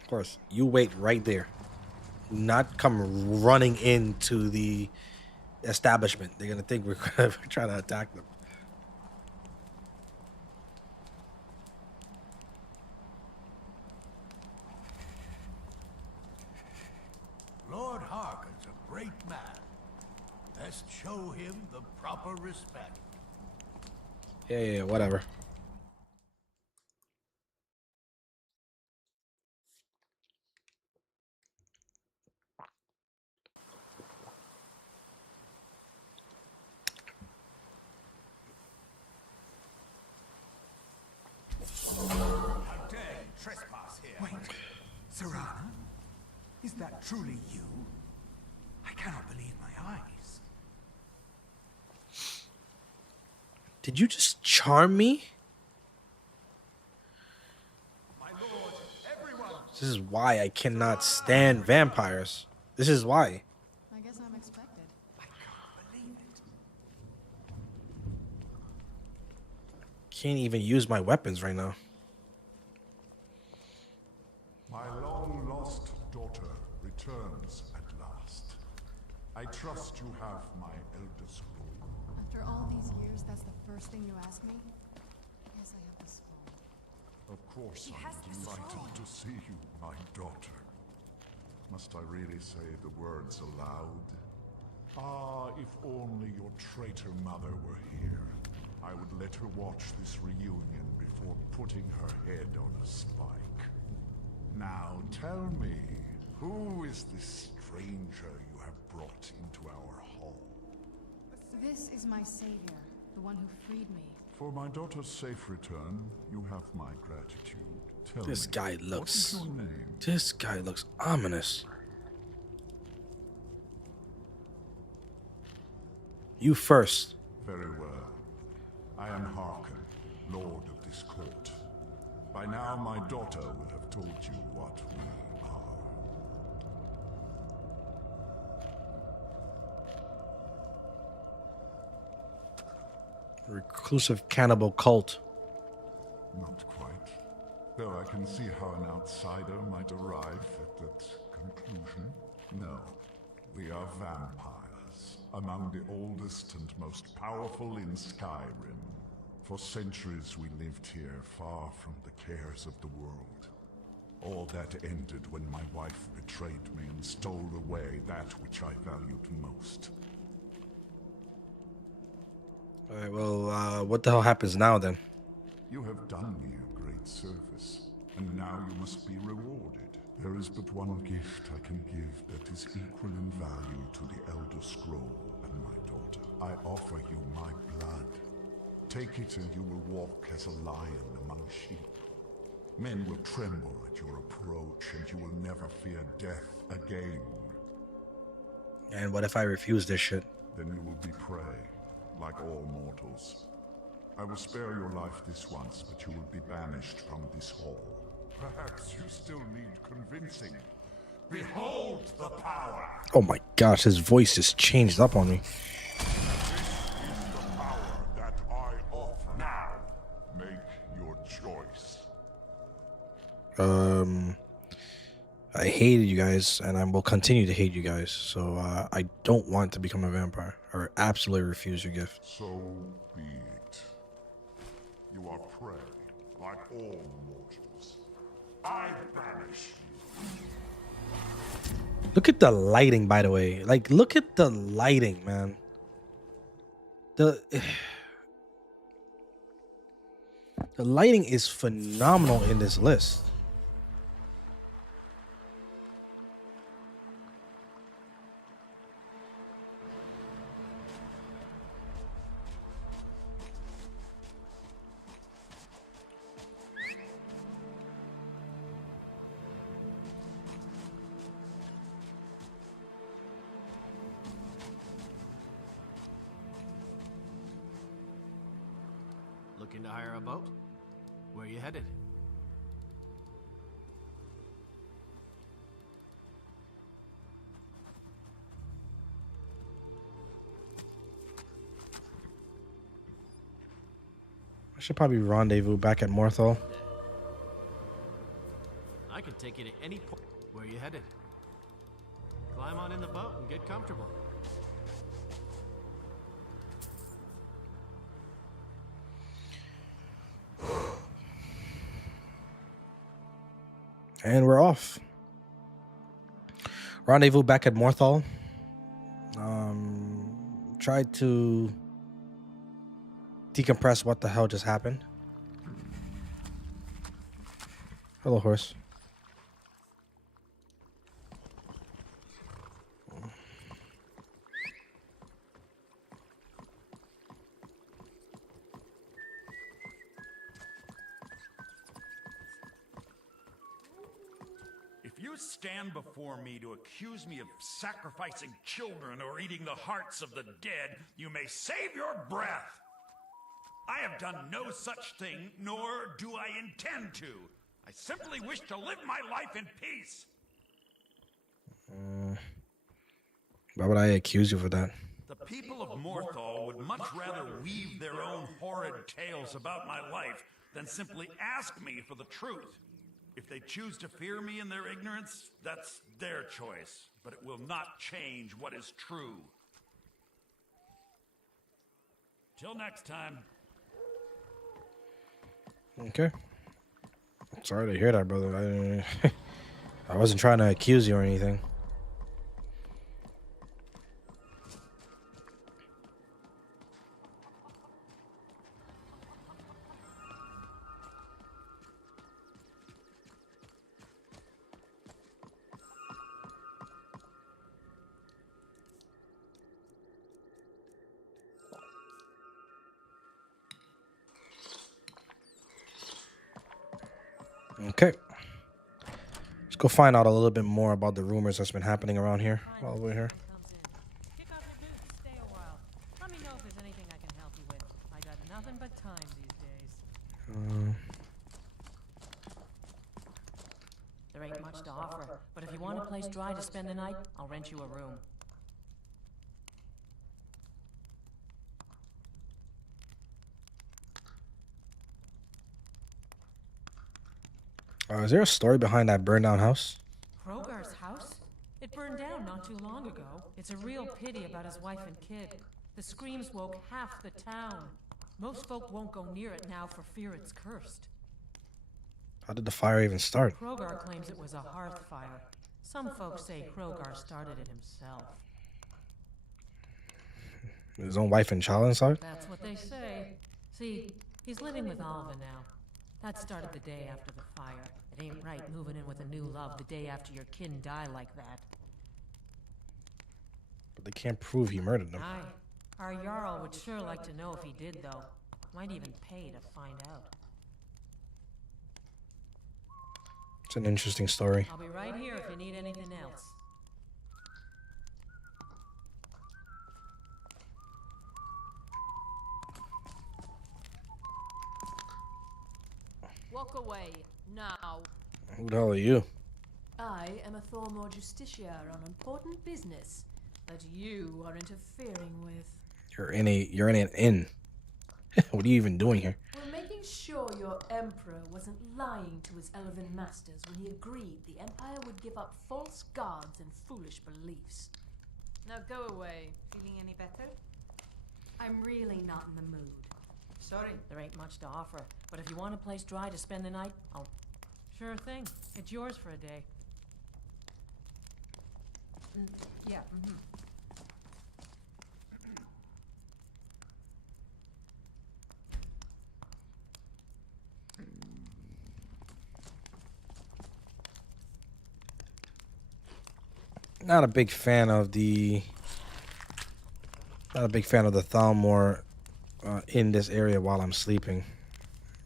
Of course, you wait right there. Do not come running into the establishment. They're gonna think we're trying to attack them. Lord Harkon's a great man. Best show him the proper respect. Yeah, whatever. How dare you trespass here? Wait, Serana? Is that truly you? I cannot believe my eyes. Did you just charm me? My lord, everyone! This is why I cannot stand vampires. This is why. I guess I'm expected. I can't believe it. Can't even use my weapons right now. My long-lost daughter returns at last. I trust you have my elder scroll. After all these years, that's the first thing you ask me? Yes, I have the Of course I'm delighted to see you, my daughter. Must I really say the words aloud? Ah, if only your traitor mother were here. I would let her watch this reunion before putting her head on a spike. Now tell me, who is this stranger you have brought into our hall? This is my savior, the one who freed me. For my daughter's safe return, you have my gratitude. Tell This me, guy what looks. is your name? This guy looks ominous. You first. Very well. I am Harken, Lord of this court. By now, my daughter will have told you what we are. Reclusive cannibal cult. Not quite. Though I can see how an outsider might arrive at that conclusion. No, we are vampires, among the oldest and most powerful in Skyrim. For centuries we lived here, far from the cares of the world. All that ended when my wife betrayed me and stole away that which I valued most. Alright, well, what the hell happens now then? You have done me a great service, and now you must be rewarded. There is but one gift I can give that is equal in value to the Elder Scroll and my daughter. I offer you my blood. Take it and you will walk as a lion among sheep. Men will tremble at your approach and you will never fear death again. And what if I refuse this shit? Then you will be prey, like all mortals. I will spare your life this once, but you will be banished from this hall. Perhaps you still need convincing. Behold the power! Oh my gosh, his voice just changed up on me. This is the power that I offer. Now, make your choice. I hated you guys, and I will continue to hate you guys. So I don't want to become a vampire, or absolutely refuse your gift. So be it. You are prey, like all mortals. I banish you. Look at the lighting, by the way. Like, look at the lighting, man. The lighting is phenomenal in this list. Looking to hire a boat? Where are you headed? I should probably rendezvous back at Morthal. I can take you to any point. Where are you headed? Climb on in the boat and get comfortable. And we're off. Rendezvous back at Morthal. Tried to decompress what the hell just happened. Hello, horse. You stand before me to accuse me of sacrificing children or eating the hearts of the dead, you may save your breath. I have done no such thing, nor do I intend to. I simply wish to live my life in peace. Why would I accuse you for that? The people of Morthal would much rather weave their own horrid tales about my life than simply ask me for the truth. If they choose to fear me in their ignorance, that's their choice, but it will not change what is true. Till next time. Okay. Sorry to hear that, brother. I wasn't trying to accuse you or anything. Okay. Let's go find out a little bit more about the rumors that's been happening around here while we're here. Kick off your boots and stay a while. Let me know if there's anything I can help you with. I got nothing but time these days. There ain't much to offer, but if you want a place dry to spend the night, I'll rent you a room. Is there a story behind that burned down house? Krogar's house? It burned down not too long ago. It's a real pity about his wife and kid. The screams woke half the town. Most folk won't go near it now for fear it's cursed. How did the fire even start? Krogar claims it was a hearth fire. Some folks say Krogar started it himself. His own wife and child inside? That's what they say. See, he's living with Alva now. That started the day after the fire. It ain't right moving in with a new love the day after your kin die like that. But they can't prove he murdered them. Aye. Our Jarl would sure like to know if he did, though. Might even pay to find out. It's an interesting story. I'll be right here if you need anything else. Walk away, now. Who the hell are you? I am a Thormore Justiciar on important business that you are interfering with. You're in an inn. What are you even doing here? We're making sure your Emperor wasn't lying to his elven masters when he agreed the Empire would give up false gods and foolish beliefs. Now go away. Feeling any better? I'm really not in the mood. Sorry. There ain't much to offer, but if you want a place dry to spend the night, I'll... Sure thing. It's yours for a day. Yeah, Not a big fan of the Thalmor in this area while I'm sleeping,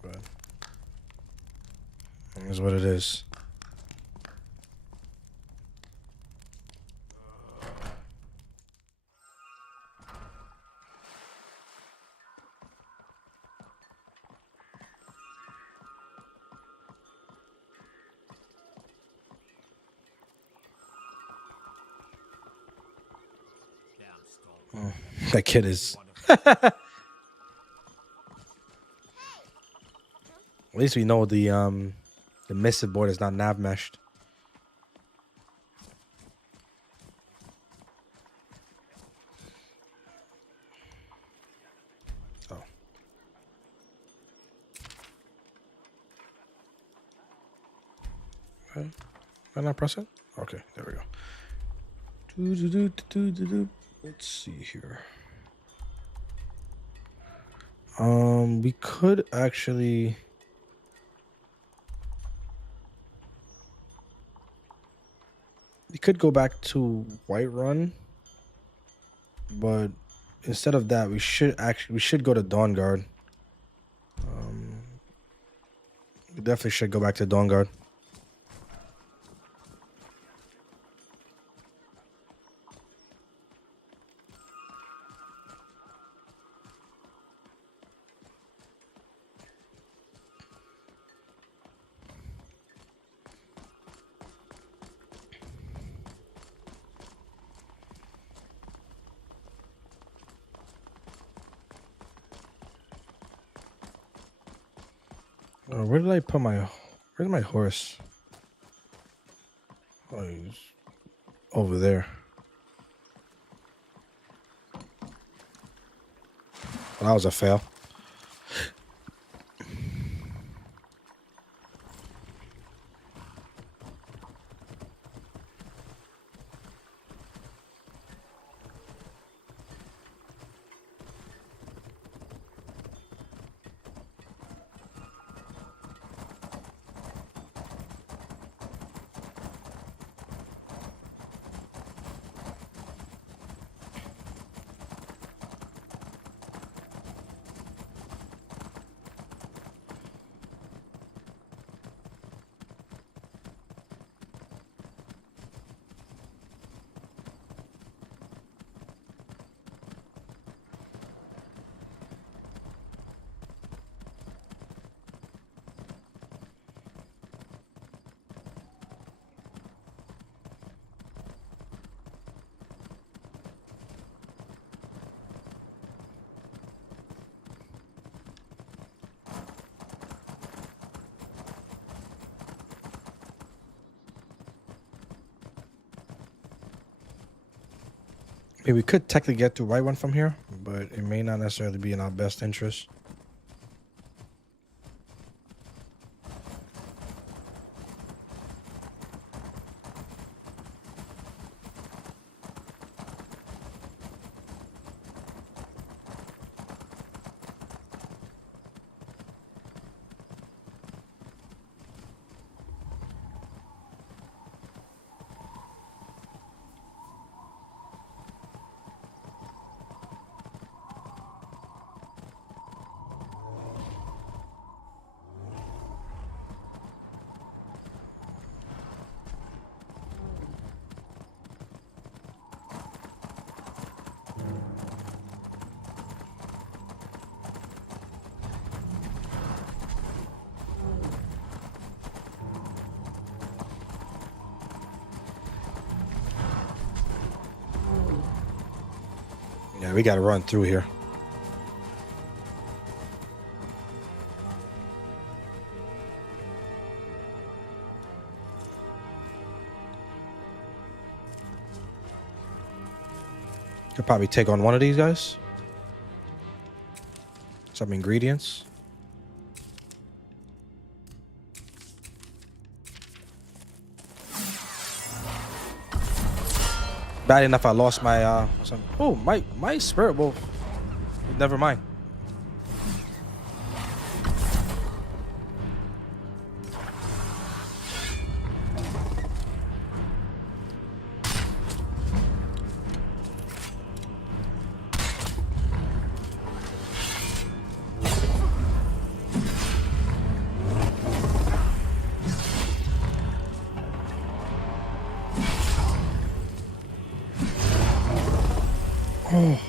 but it is what it is. That kid is. At least we know the missive board is not nav meshed. Oh. Okay. Am I not pressing? Okay, there we go. Let's see here. We could actually. We could go back to Whiterun, but instead of that, we should go to Dawnguard. We definitely should go back to Dawnguard. Where did I put where's my horse? Oh, he's over there. Well, that was a fail. mean, we could technically get to right one from here, but it may not necessarily be in our best interest. Yeah, we gotta run through here. Could probably take on one of these guys. Some ingredients. Bad enough I lost my oh, my spirit wolf. Never mind. Oh,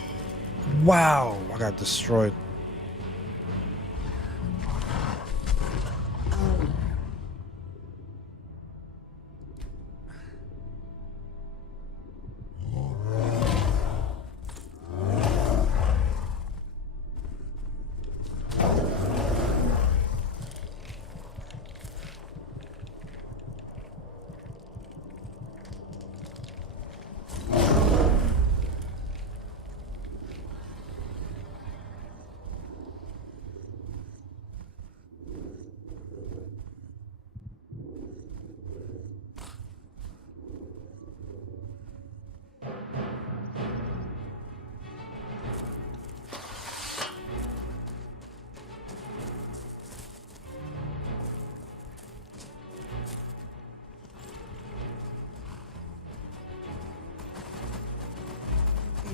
wow, I got destroyed.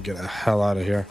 Get the hell out of here.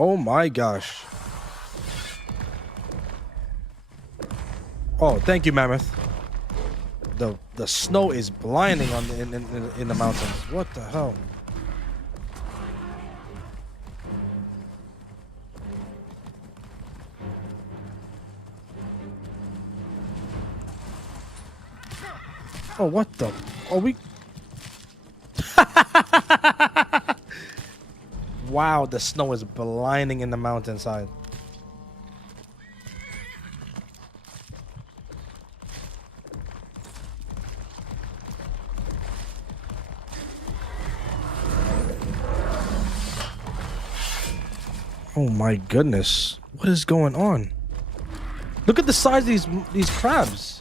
Oh my gosh. Oh, thank you, Mammoth. The snow is blinding on in the mountains. What the hell? Oh, what the? Oh, we. Wow, the snow is blinding in the mountainside. Oh my goodness. What is going on? Look at the size of these crabs.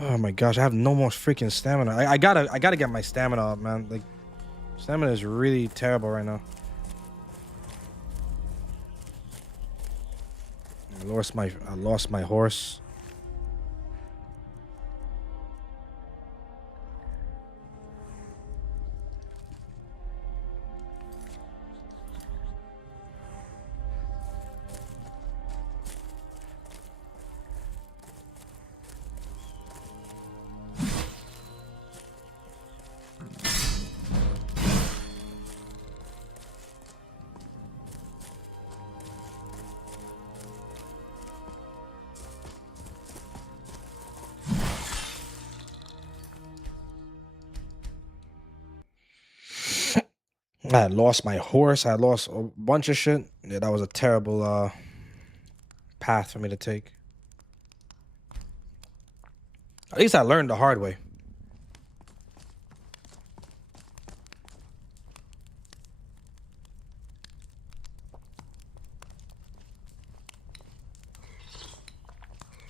Oh my gosh, I have no more freaking stamina. I gotta get my stamina up, man. Like, stamina is really terrible right now. I lost my horse. I had lost my horse. I had lost a bunch of shit. Yeah, that was a terrible path for me to take. At least I learned the hard way.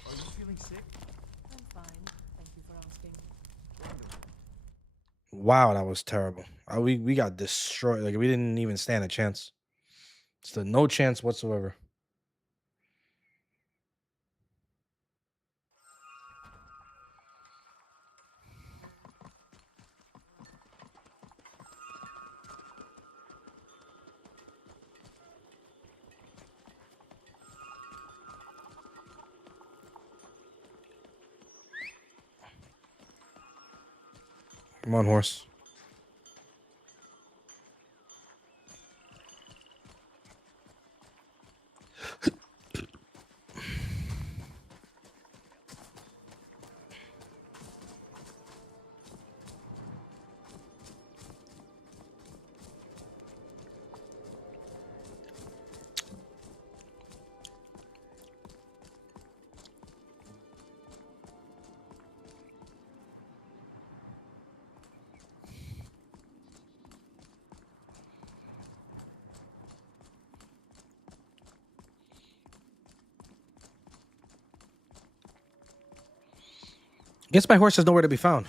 Are you feeling sick? I'm fine. Thank you for asking. Wow, that was terrible. We got destroyed. Like, we didn't even stand a chance. Just no chance whatsoever. Come on, horse. Guess my horse is nowhere to be found.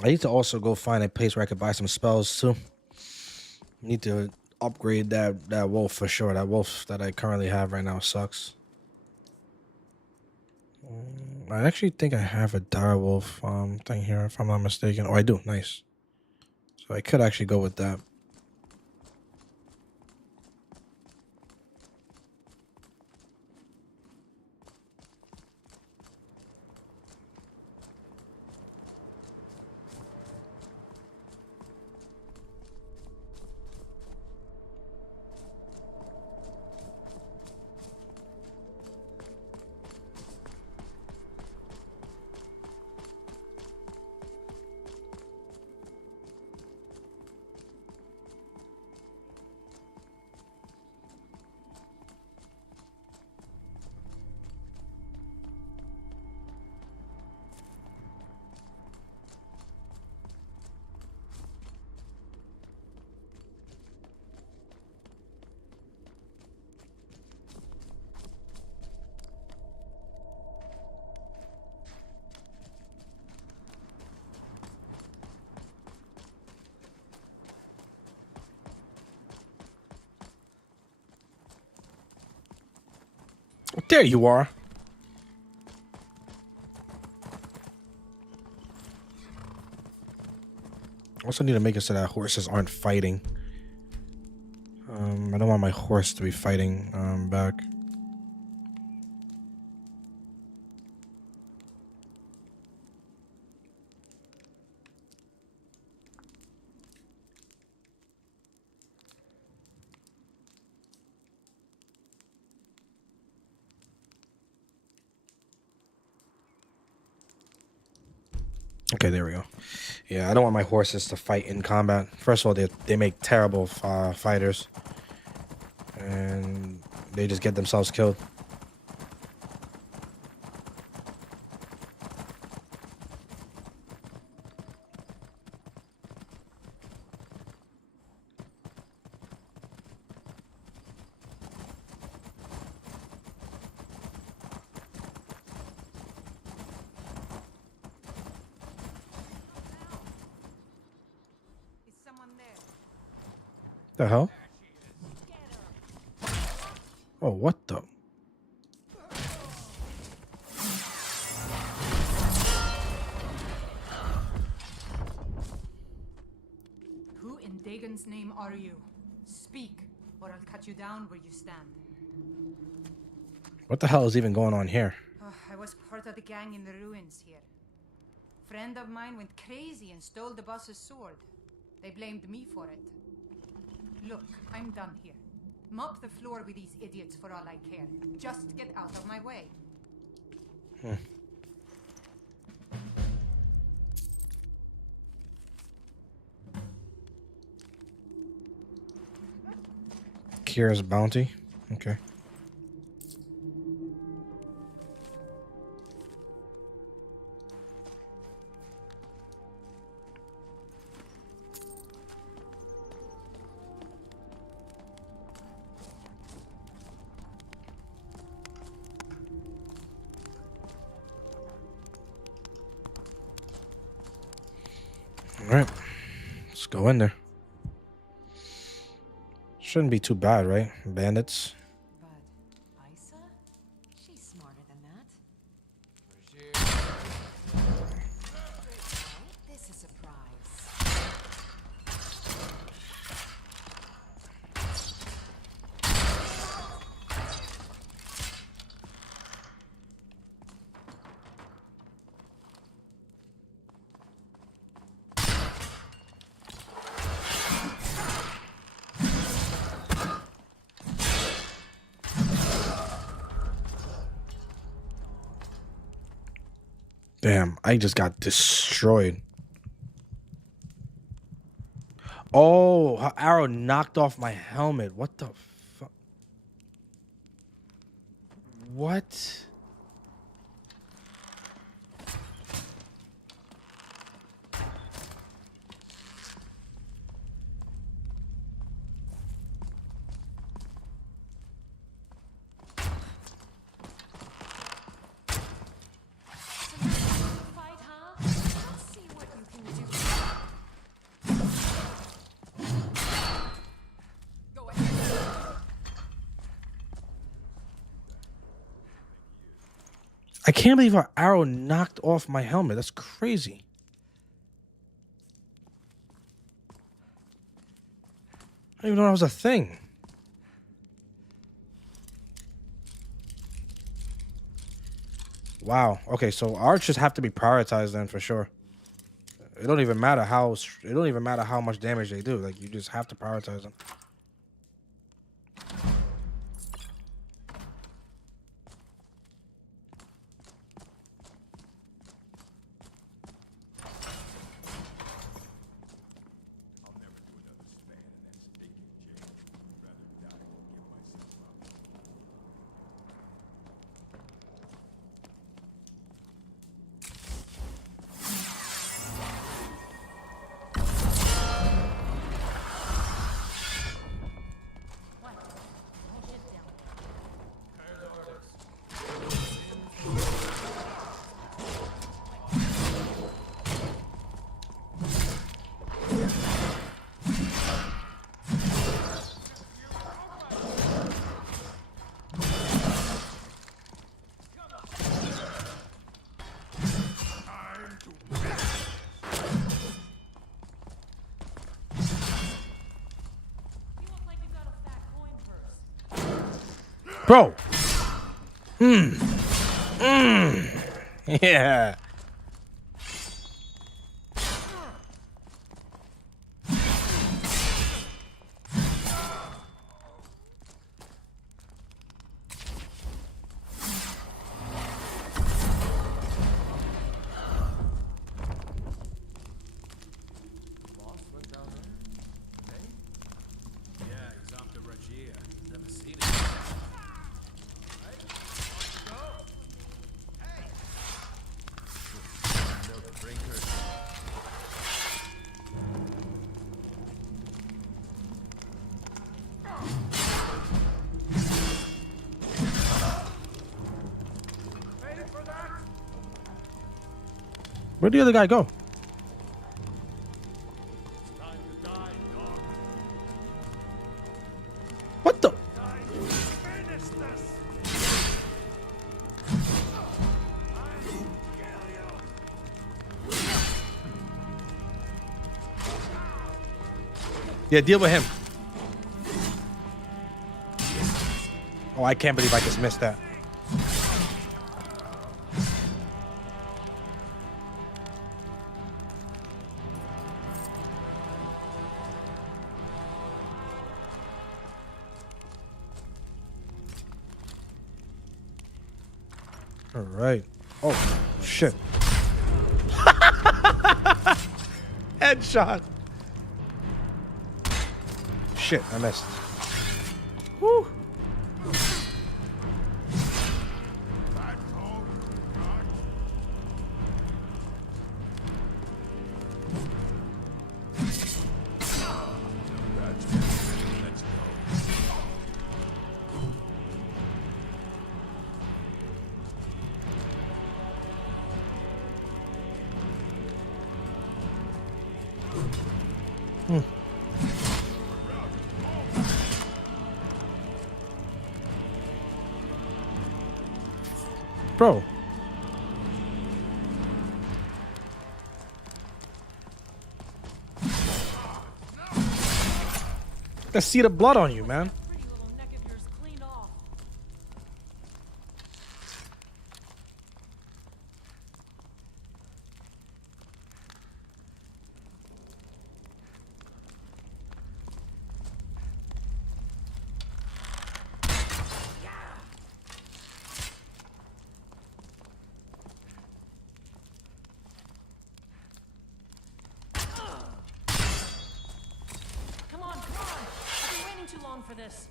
I need to also go find a place where I could buy some spells too. Need to upgrade that wolf for sure. That wolf that I currently have right now sucks. I actually think I have a dire wolf thing here, if I'm not mistaken. Oh, I do. Nice. So I could actually go with that. There you are. Also need to make it so that horses aren't fighting. I don't want my horse to be fighting back. Okay, there we go. Yeah, I don't want my horses to fight in combat. First of all, they make terrible fighters. And they just get themselves killed. The hell? Oh, what the? Who in Dagon's name are you? Speak, or I'll cut you down where you stand. What the hell is even going on here? Oh, I was part of the gang in the ruins here. Friend of mine went crazy and stole the boss's sword. They blamed me for it. Look, I'm done here. Mop the floor with these idiots for all I care. Just get out of my way. Kira's bounty. Okay. All right, let's go in there. Shouldn't be too bad, right? Bandits. But Isa? She's smarter than that. This is a surprise. Damn, I just got destroyed. Oh, her arrow knocked off my helmet. What the fuck? What? I can't believe our arrow knocked off my helmet. That's crazy. I didn't even know that was a thing. Wow. Okay, so archers have to be prioritized then for sure. It don't even matter how much damage they do. Like, you just have to prioritize them. Bro. Yeah. Where'd the other guy go? Time to die. What the? Yeah, deal with him. Oh, I can't believe I just missed that. All right. Oh, shit. Headshot. Shit, I missed. Woo. Bro. I see the blood on you, man. For this.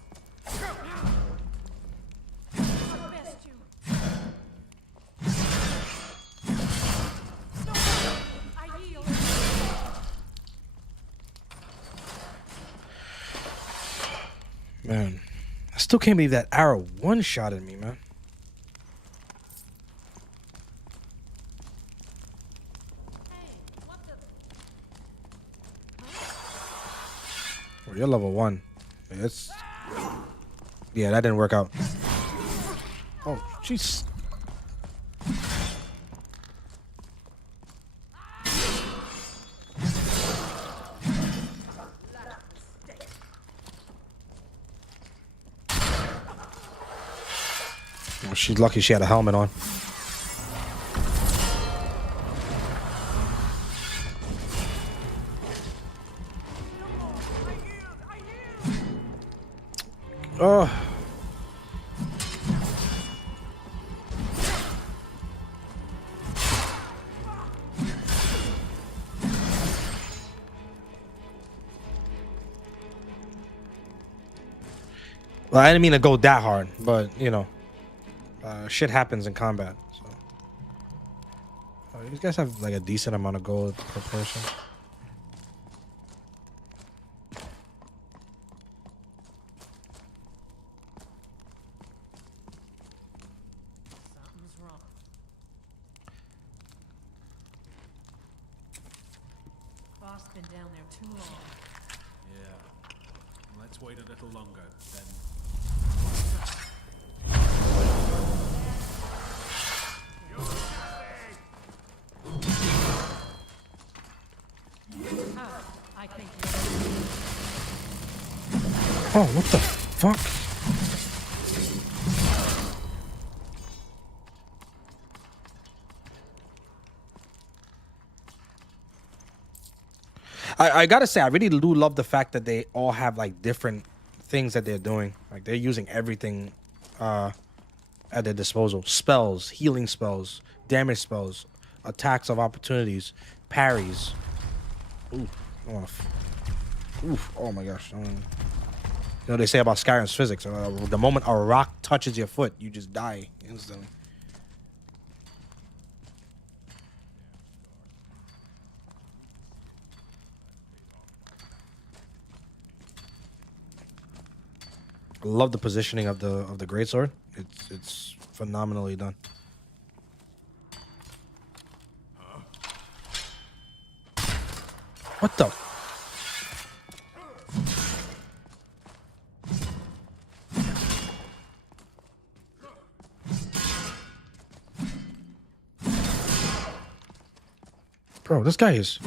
Man, I still can't believe that arrow one-shotted me, man. Oh, you're level 1. It's... Yeah, that didn't work out. Oh, jeez. Oh, she's lucky she had a helmet on. Oh. Well, I didn't mean to go that hard, but you know, shit happens in combat. So, these guys have like a decent amount of gold per person. Something's wrong. Boss been down there too long. Yeah. Let's wait a little longer, then. I think. Oh, what the fuck? I gotta say, I really do love the fact that they all have like different things that they're doing. Like they're using everything at their disposal. Spells, healing spells, damage spells, attacks of opportunities, parries. Ooh, I wanna oof, oh my gosh. You know they say about Skyrim's physics. The moment a rock touches your foot, you just die instantly. I love the positioning of the greatsword. It's phenomenally done. What the? Bro, this guy is...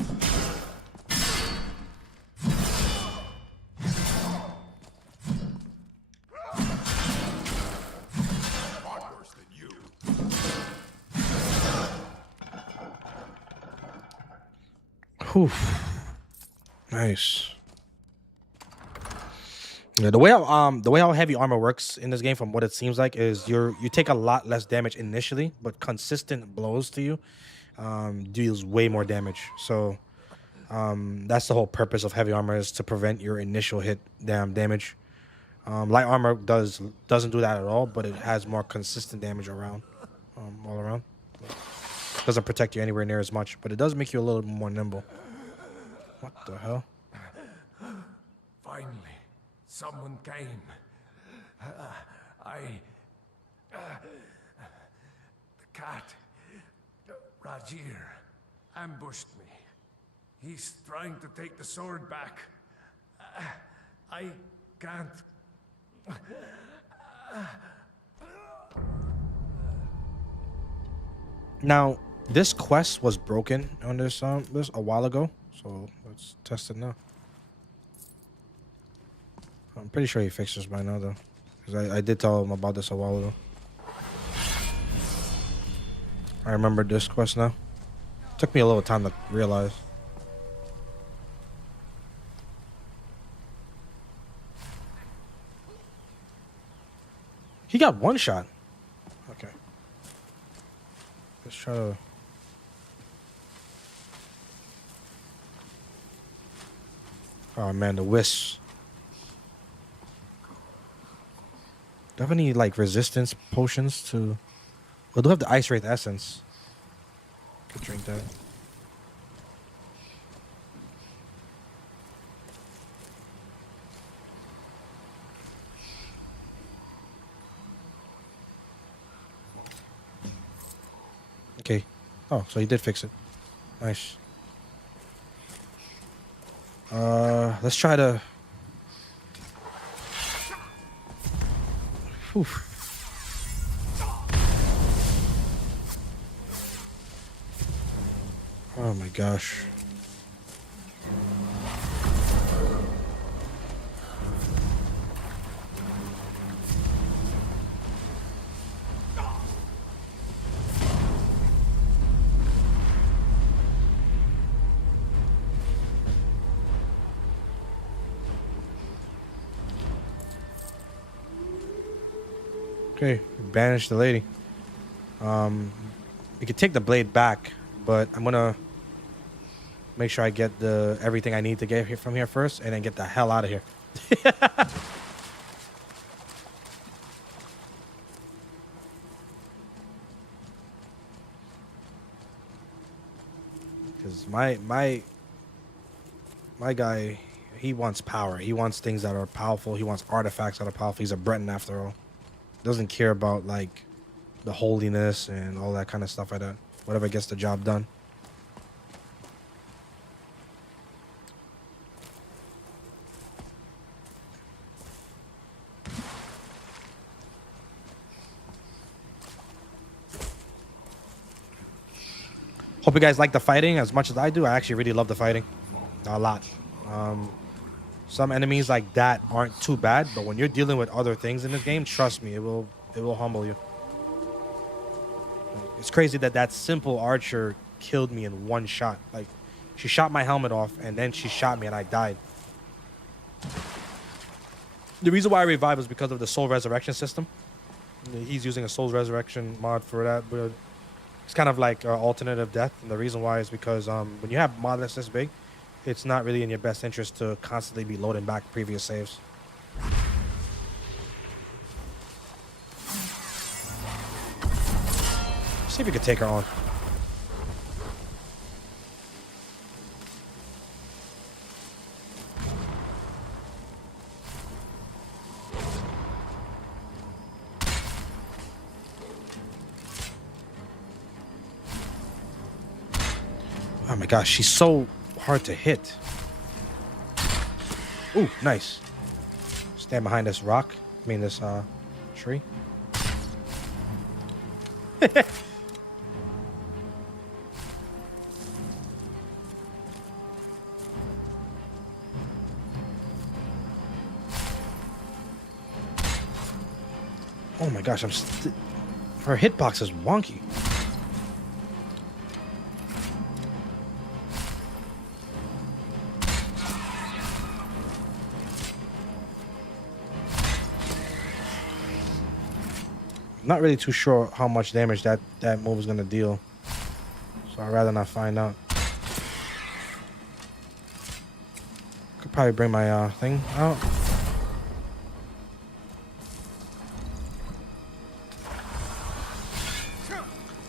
Whew. Nice. Yeah, the way how heavy armor works in this game, from what it seems like, is you take a lot less damage initially, but consistent blows to you deals way more damage. So that's the whole purpose of heavy armor, is to prevent your initial hit damage. Light armor doesn't do that at all, but it has more consistent damage around, all around. Doesn't protect you anywhere near as much, but it does make you a little more nimble. What the hell? Finally, someone came. The cat, Rajir, ambushed me. He's trying to take the sword back. I can't. Now, this quest was broken on this a while ago, so let's test it now. I'm pretty sure he fixed this by now, though, because I did tell him about this a while ago. I remember this quest now. Took me a little time to realize. He got one shot. Okay. Let's try to... Oh man, the wisps. Do I have any like resistance potions to... I do have the ice wraith essence. Could drink that. Okay. Oh, so he did fix it. Nice. Let's try to... Whew. Oh my gosh. Okay, banish the lady. We could take the blade back, but I'm gonna make sure I get everything I need to get here from here first, and then get the hell out of here. Because my guy, he wants power. He wants things that are powerful. He wants artifacts that are powerful. He's a Breton after all. Doesn't care about like the holiness and all that kind of stuff like that. Whatever gets the job done. Hope you guys like the fighting as much as I do. I actually really love the fighting. A lot. Some enemies like that aren't too bad, but when you're dealing with other things in this game, trust me, it will humble you. It's crazy that simple archer killed me in one shot. Like, she shot my helmet off, and then she shot me, and I died. The reason why I revive is because of the soul resurrection system. He's using a soul resurrection mod for that, but it's kind of like alternative death. And the reason why is because when you have Modlists this big, it's not really in your best interest to constantly be loading back previous saves. See if we could take her on. Oh my gosh, she's so hard to hit. Ooh, nice. Stand behind this rock. I mean this tree. Oh my gosh, her hitbox is wonky. Not really too sure how much damage that move is gonna deal, so I'd rather not find out. Could probably bring my thing out.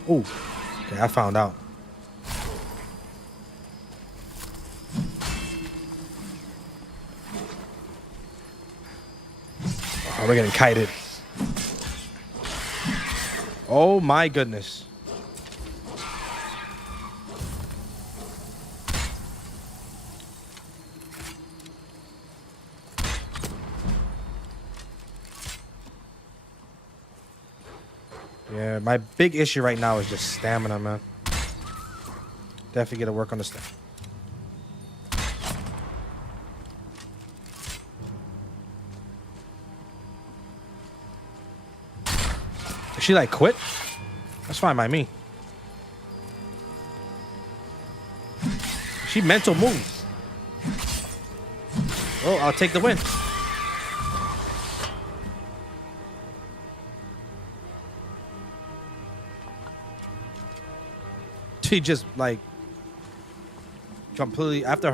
Oh, okay, I found out. Oh, we're getting kited. Oh my goodness. Yeah, my big issue right now is just stamina, man. Definitely gotta work on the stamina. Did she like quit? That's fine by me. She mental moves. Oh, I'll take the win. She just like completely after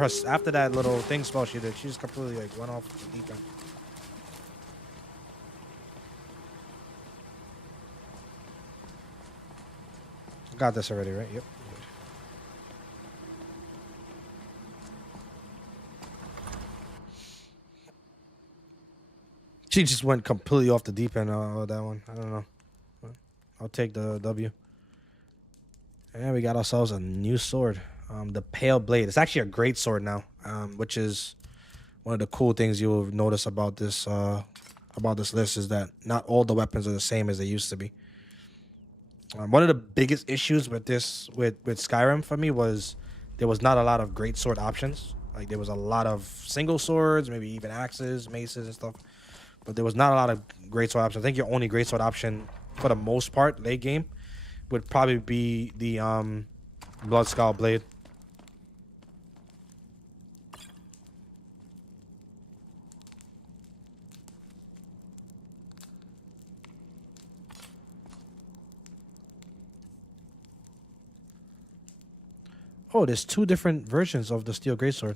that little thing spell she did, she just completely like went off the deep end. Got this already, right? Yep. She just went completely off the deep end of that one. I don't know. I'll take the W. And we got ourselves a new sword. The Pale Blade. It's actually a great sword now, which is one of the cool things you'll notice about this list is that not all the weapons are the same as they used to be. One of the biggest issues with this with Skyrim for me was there was not a lot of great sword options. Like there was a lot of single swords, maybe even axes, maces and stuff, but there was not a lot of great sword options. I think your only great sword option for the most part late game would probably be the Bloodskull Blade. Oh, there's two different versions of the Steel Greatsword.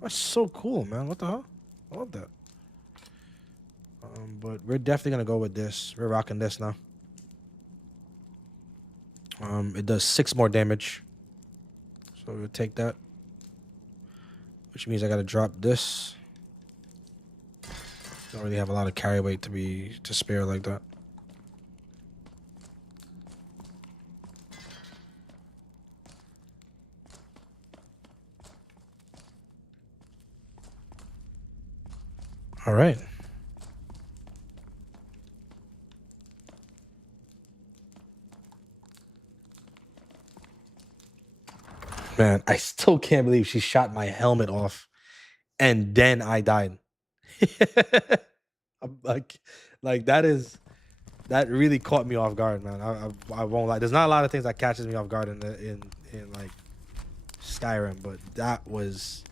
That's so cool, man. What the hell? I love that. But we're definitely gonna go with this. We're rocking this now. It does 6 more damage. So we'll take that. Which means I gotta drop this. Don't really have a lot of carry weight to spare like that. All right. Man, I still can't believe she shot my helmet off and then I died. I'm like that really caught me off guard, man. I won't lie. There's not a lot of things that catches me off guard in like Skyrim, but that was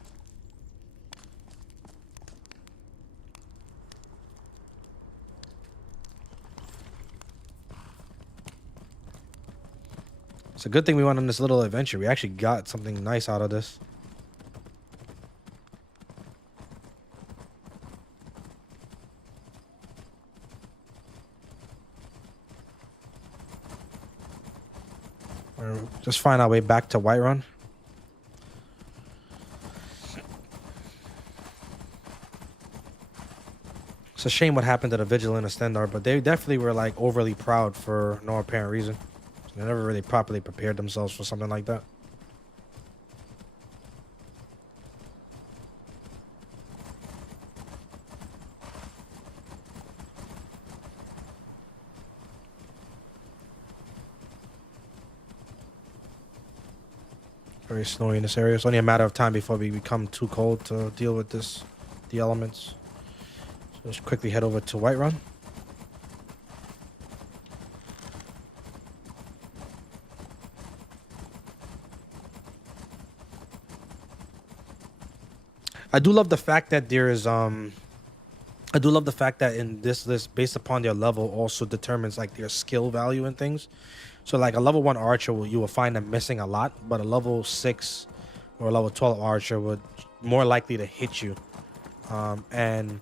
It's a good thing we went on this little adventure. We actually got something nice out of this. Just find our way back to Whiterun. It's a shame what happened to the Vigilant Estendar, but they definitely were like overly proud for no apparent reason. They never really properly prepared themselves for something like that. Very snowy in this area. It's only a matter of time before we become too cold to deal with the elements. So let's quickly head over to Whiterun. I do love the fact that there is I do love the fact that in this list, based upon their level, also determines like their skill value and things. So like a level 1 archer, you will find them missing a lot, but a level 6 or a level 12 archer would more likely to hit you, and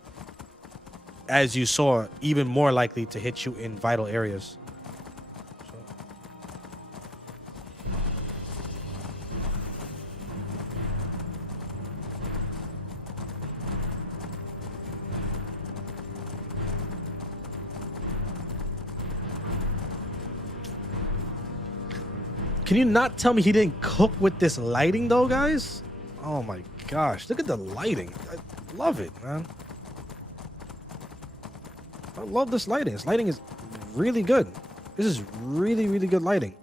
as you saw, even more likely to hit you in vital areas. Can you not tell me he didn't cook with this lighting though, guys? Oh my gosh, look at the lighting. I love it, man. I love this lighting. This lighting is really good. This is really, really good lighting.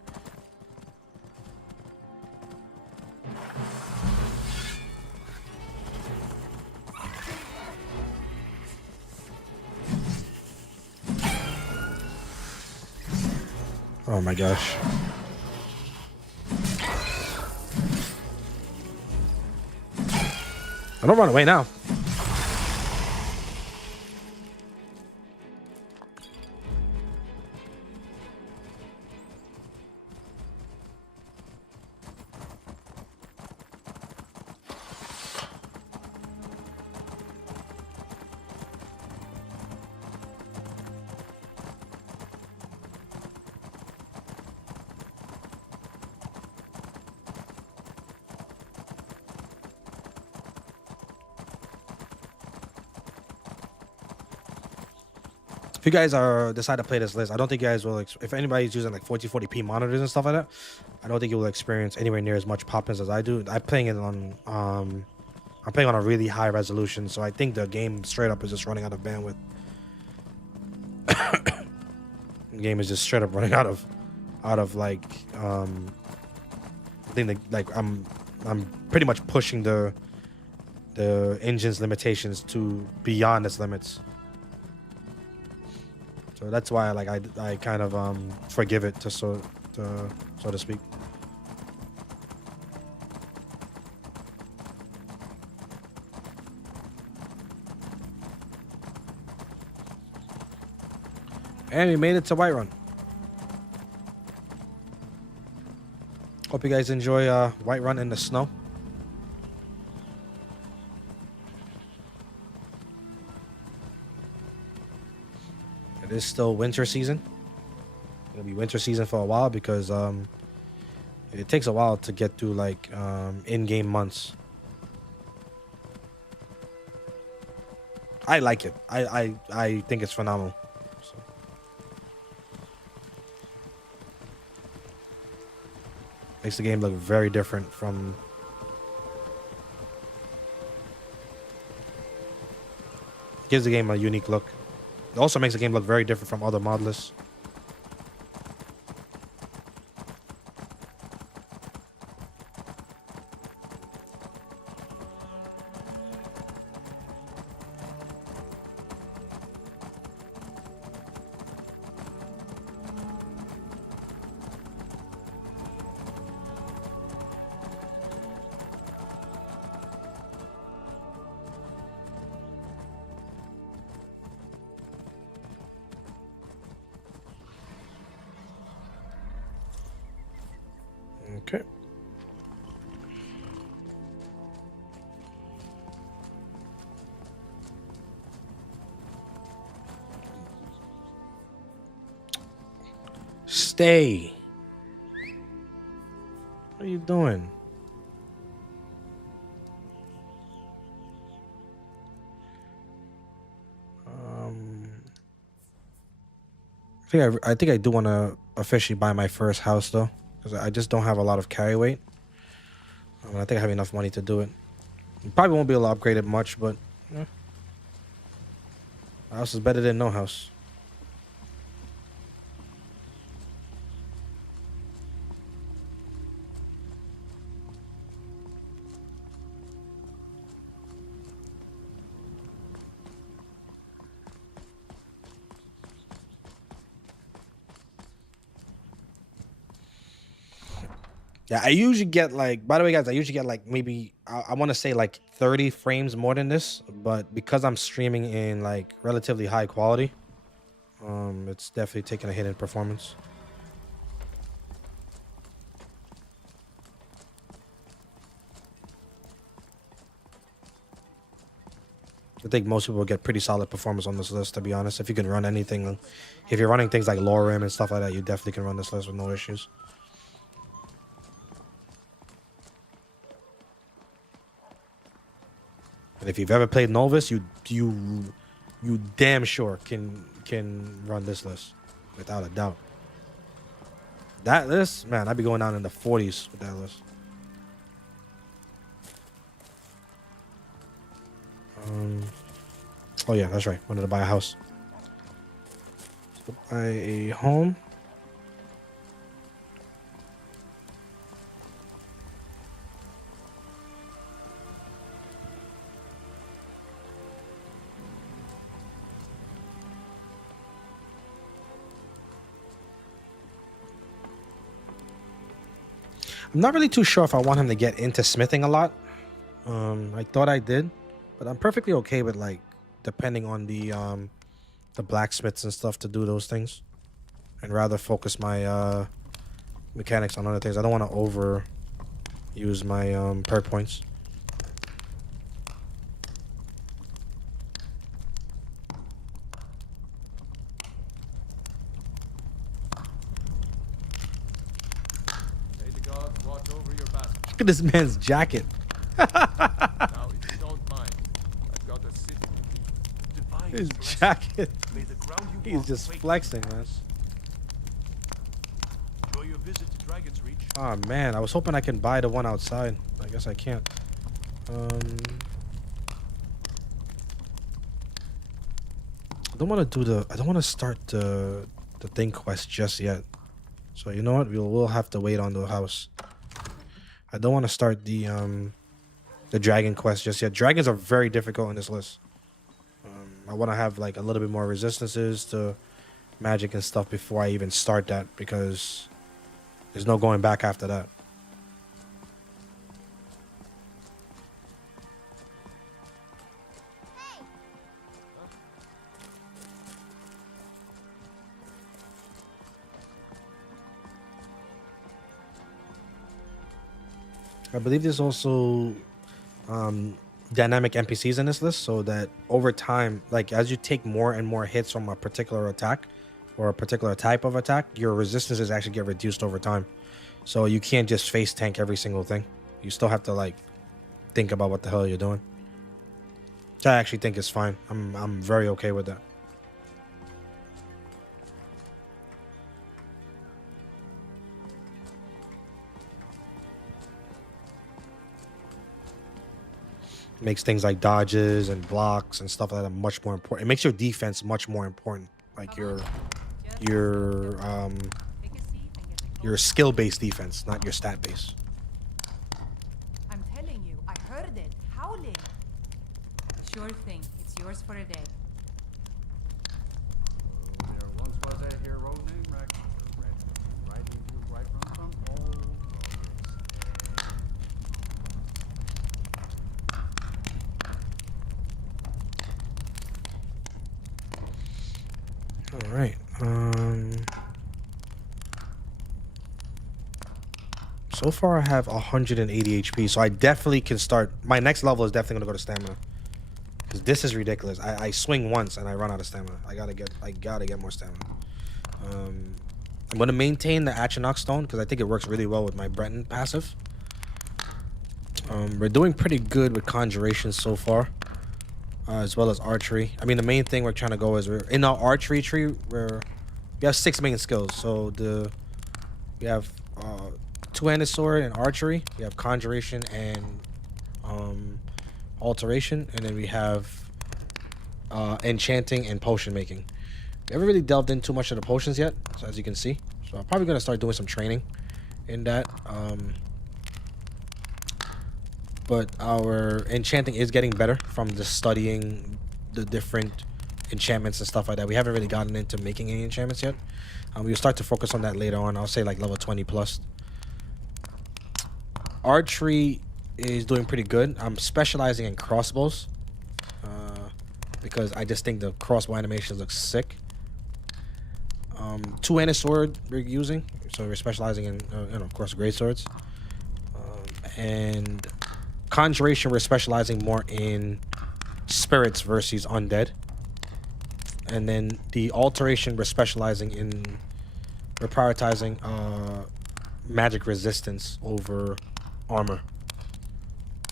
Oh my gosh. Don't run away now. If you guys decide to play this list, I don't think you guys will. If anybody's using like 1440p monitors and stuff like that, I don't think you will experience anywhere near as much pop-ins as I do. I'm playing it on I'm playing on a really high resolution, so I think the game straight up is just running out of bandwidth. The game is just straight up running out of like I think that like I'm pretty much pushing the engine's limitations to beyond its limits. So that's why I kind of forgive it so to speak. And we made it to Whiterun. Hope you guys enjoy Whiterun in the snow. It is still winter season. It'll be winter season for a while because it takes a while to get through like in-game months. I like it. I think it's phenomenal. So. Makes the game look very different from. Gives the game a unique look. It also makes the game look very different from other Modlists. Okay. Stay. What are you doing? I think I do want to officially buy my first house though. I just don't have a lot of carry weight. I think I have enough money to do it. Probably won't be able to upgrade it much, but yeah. A house is better than no house. Yeah, I usually get like, by the way, guys, I usually get like maybe I want to say like 30 frames more than this, but because I'm streaming in like relatively high quality, it's definitely taking a hit in performance. I think most people will get pretty solid performance on this list, to be honest. If you can run anything, if you're running things like Bottlerim and stuff like that, you definitely can run this list with no issues. And if you've ever played Novus, you damn sure can run this list without a doubt. That list, man, I'd be going down in the 40s with that list. Oh yeah, that's right. Wanted to buy a house. So buy a home. I'm not really too sure if I want him to get into smithing a lot. I thought I did, but I'm perfectly okay with like depending on the blacksmiths and stuff to do those things, and rather focus my mechanics on other things. I don't want to overuse my perk points. Look at this man's jacket. Now, if you don't mind, I've got a city. His jacket. He's just flexing, man. Enjoy your visit to Dragon's Reach. Oh man, I was hoping I can buy the one outside. I guess I can't. I don't want to do the. I don't want to start the thing quest just yet. So you know what? We'll have to wait on the house. I don't want to start the dragon quest just yet. Dragons are very difficult in this list. I want to have like a little bit more resistances to magic and stuff before I even start that, because there's no going back after that. I believe there's also dynamic NPCs in this list, so that over time, like as you take more and more hits from a particular attack or a particular type of attack, your resistances actually get reduced over time. So you can't just face tank every single thing. You still have to like think about what the hell you're doing. Which I actually think is fine. I'm very okay with that. Makes things like dodges and blocks and stuff like that much more important. It makes your defense much more important. Like your skill-based defense, not your stat-based. I'm telling you, I heard it howling. Sure thing. It's yours for a day. There once was a hero named Rex, riding to right from some old roads. All right. So far I have 180 HP, so I definitely can start. My next level is definitely gonna go to stamina, because this is ridiculous. I swing once and I run out of stamina. I gotta get more stamina. I'm gonna maintain the Achinox Stone because I think it works really well with my Breton passive. We're doing pretty good with conjuration so far, as well as archery. I mean, the main thing we're trying to go is we're in our archery tree where we have 6 main skills. So we have two-handed sword and archery. We have conjuration and alteration, and then we have enchanting and potion making. We haven't really delved in too much of the potions yet, so as you can see. So I'm probably gonna start doing some training in that. But our enchanting is getting better from the studying the different enchantments and stuff like that. We haven't really gotten into making any enchantments yet. We'll start to focus on that later on. I'll say like level 20 plus. Archery is doing pretty good. I'm specializing in crossbows because I just think the crossbow animations look sick. Two-handed sword we're using, so we're specializing in of course great swords. And conjuration we're specializing more in spirits versus undead. And then the alteration we're specializing in, we're prioritizing magic resistance over armor.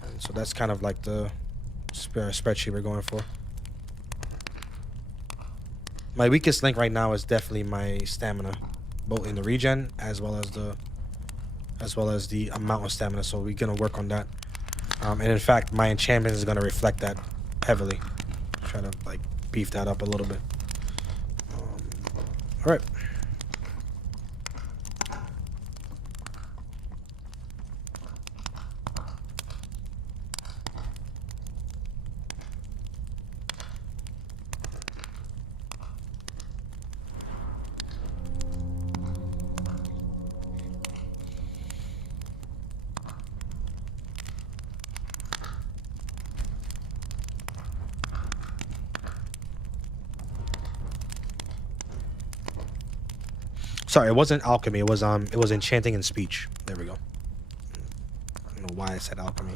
And so that's kind of like the spreadsheet we're going for. My weakest link right now is definitely my stamina, both in the regen as well as the amount of stamina. So we're gonna work on that. And in fact, my enchantment is gonna reflect that heavily. Try to like beef that up a little bit. All right. Sorry, it wasn't alchemy. It was enchanting and speech. There we go. I don't know why I said alchemy.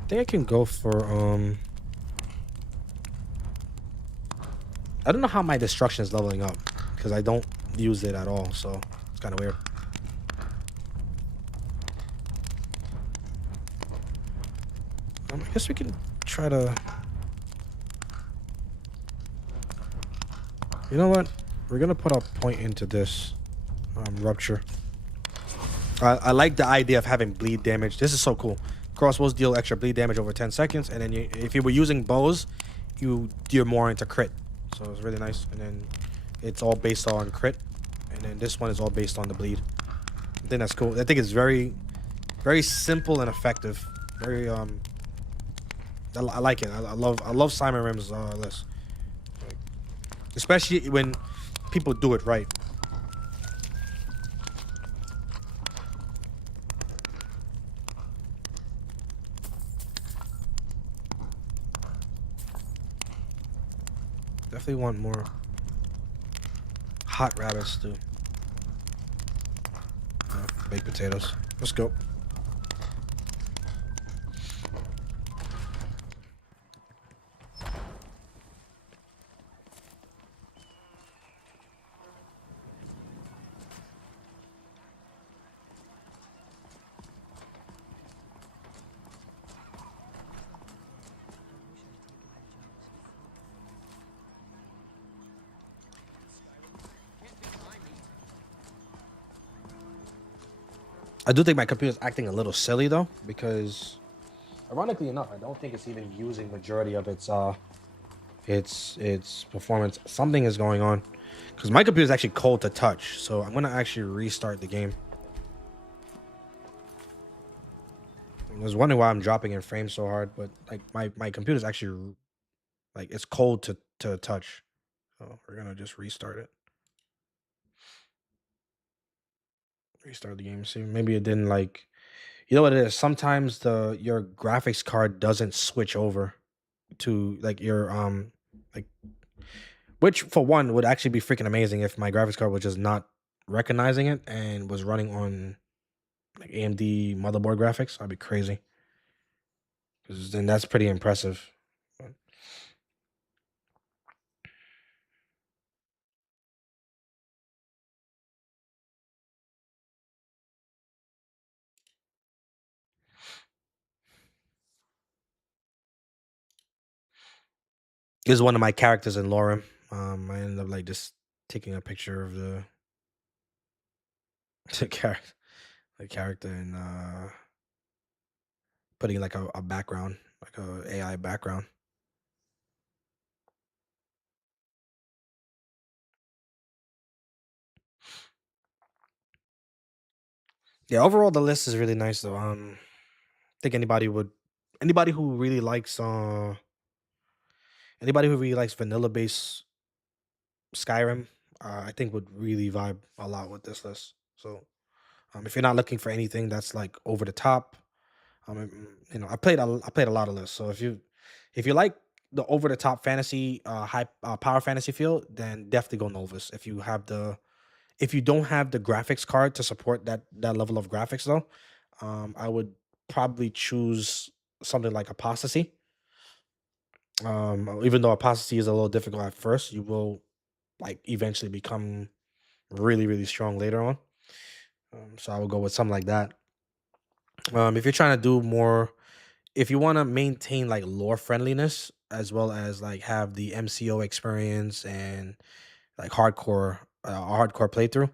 I think I can go for I don't know how my destruction is leveling up because I don't use it at all, so it's kind of weird. I guess we can try to... You know what? We're gonna put a point into this rupture. I like the idea of having bleed damage. This is so cool. Crossbows deal extra bleed damage over 10 seconds, and then if you were using bows, you're more into crit. So it's really nice. And then it's all based on crit, and then this one is all based on the bleed. I think that's cool. I think it's very, very simple and effective. Very I like it. I love Skyrim's list, especially when people do it right. Definitely want more hot rabbits too. Baked potatoes. Let's go. I do think my computer is acting a little silly though, because ironically enough, I don't think it's even using majority of its performance. Something is going on, because my computer is actually cold to touch. So I'm gonna actually restart the game. I was wondering why I'm dropping in frames so hard, but like my computer is actually like it's cold to touch. So we're gonna just restart it. Restart the game. See, maybe it didn't like. You know what it is? Sometimes your graphics card doesn't switch over to like your like, which for one would actually be freaking amazing if my graphics card was just not recognizing it and was running on like AMD motherboard graphics. I'd be crazy. Because then that's pretty impressive. This is one of my characters in Lorem. I ended up like just taking a picture of the character and putting like a background, like a AI background. Yeah, overall the list is really nice though. I think anybody who really likes vanilla based Skyrim, I think would really vibe a lot with this list. So if you're not looking for anything that's like over the top, I played a lot of lists. So if you like the over the top fantasy, high power fantasy feel, then definitely go Novus. If you don't have the graphics card to support that level of graphics though, I would probably choose something like Apostasy. Even though Apostasy is a little difficult at first, you will like eventually become really really strong later on. So I would go with something like that. If you're trying to do more, if you want to maintain like lore friendliness as well as like have the MCO experience and like hardcore playthrough,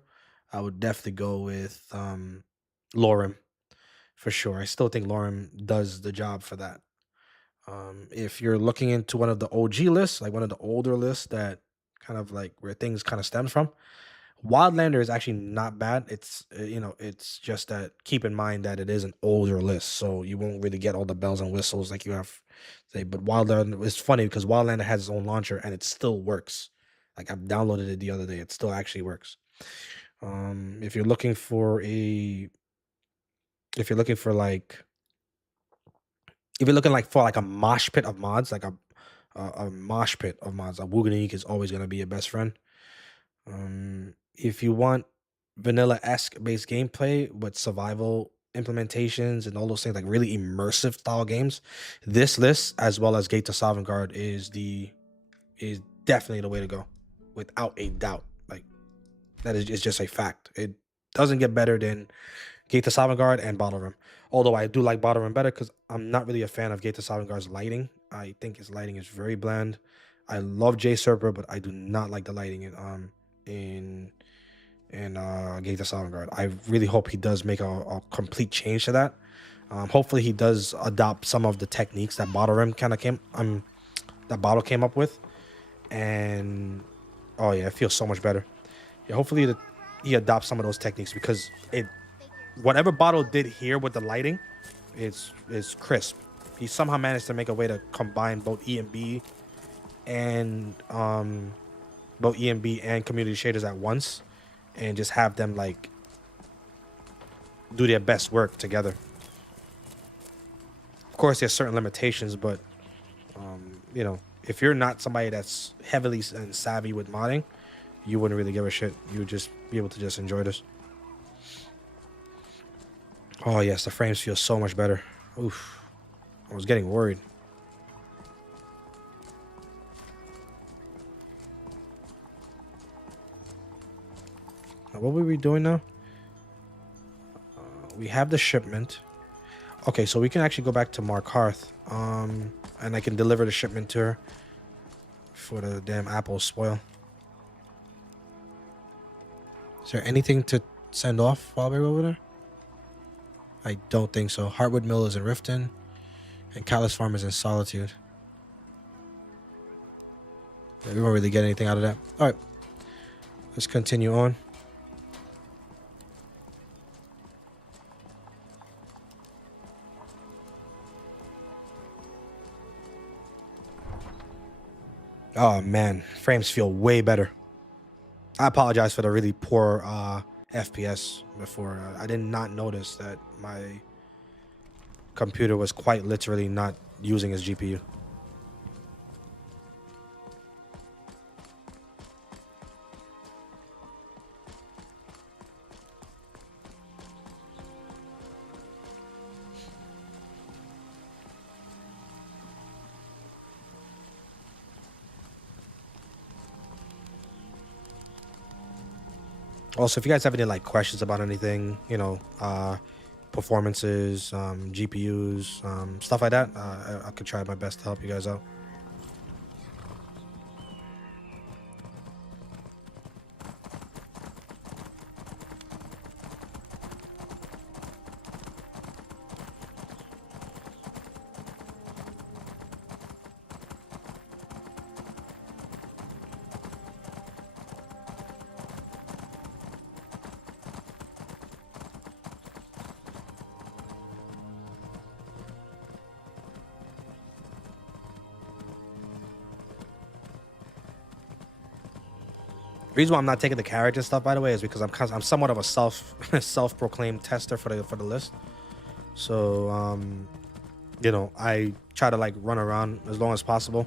I would definitely go with Lorem for sure. I still think Lorem does the job for that. If you're looking into one of the OG lists, like one of the older lists that kind of like where things kind of stems from, Wildlander is actually not bad. It's just that keep in mind that it is an older list, so you won't really get all the bells and whistles like you have say. But Wildlander is funny because Wildlander has its own launcher and it still works. Like I've downloaded it the other day, it still actually works. If you're looking for a, if you're looking for like, if you're looking like for like a mosh pit of mods, like a mosh pit of mods, a Wuganique is always gonna be your best friend. If you want vanilla-esque based gameplay with survival implementations and all those things, like really immersive style games, this list as well as Gate to Sovngarde is definitely the way to go, without a doubt. Like that is just a fact. It doesn't get better than Gate to Sovngarde and Bottlerim. Although I do like Bottlerim better because I'm not really a fan of Gate to Sovngarde's lighting. I think his lighting is very bland. I love J Serper, but I do not like the lighting in Gate to Sovngarde. I really hope he does make a complete change to that. Hopefully he does adopt some of the techniques that Bottlerim kind of came up with, and oh yeah, it feels so much better. Yeah, hopefully he adopts some of those techniques because whatever Bottle did here with the lighting is crisp. He somehow managed to make a way to combine both EMB and community shaders at once and just have them like do their best work together. Of course there's certain limitations, but if you're not somebody that's heavily and savvy with modding, you wouldn't really give a shit. You would just be able to just enjoy this. Oh yes, the frames feel so much better. Oof, I was getting worried. What were we doing now? We have the shipment. Okay, so we can actually go back to Markarth. And I can deliver the shipment to her before the damn apples spoil. Is there anything to send off while we're over there? I don't think so. Heartwood Mill is in Riften, and Callus Farm is in Solitude. Yeah, we won't really get anything out of that. All right, let's continue on. Oh man, frames feel way better. I apologize for the really poor FPS before. I did not notice that my computer was quite literally not using its GPU. Also, if you guys have any like questions about anything, performances, GPUs, stuff like that, I could try my best to help you guys out. reason why I'm not taking the character stuff, by the way, is because I'm somewhat of a self-proclaimed tester for the list. So you know, I try to like run around as long as possible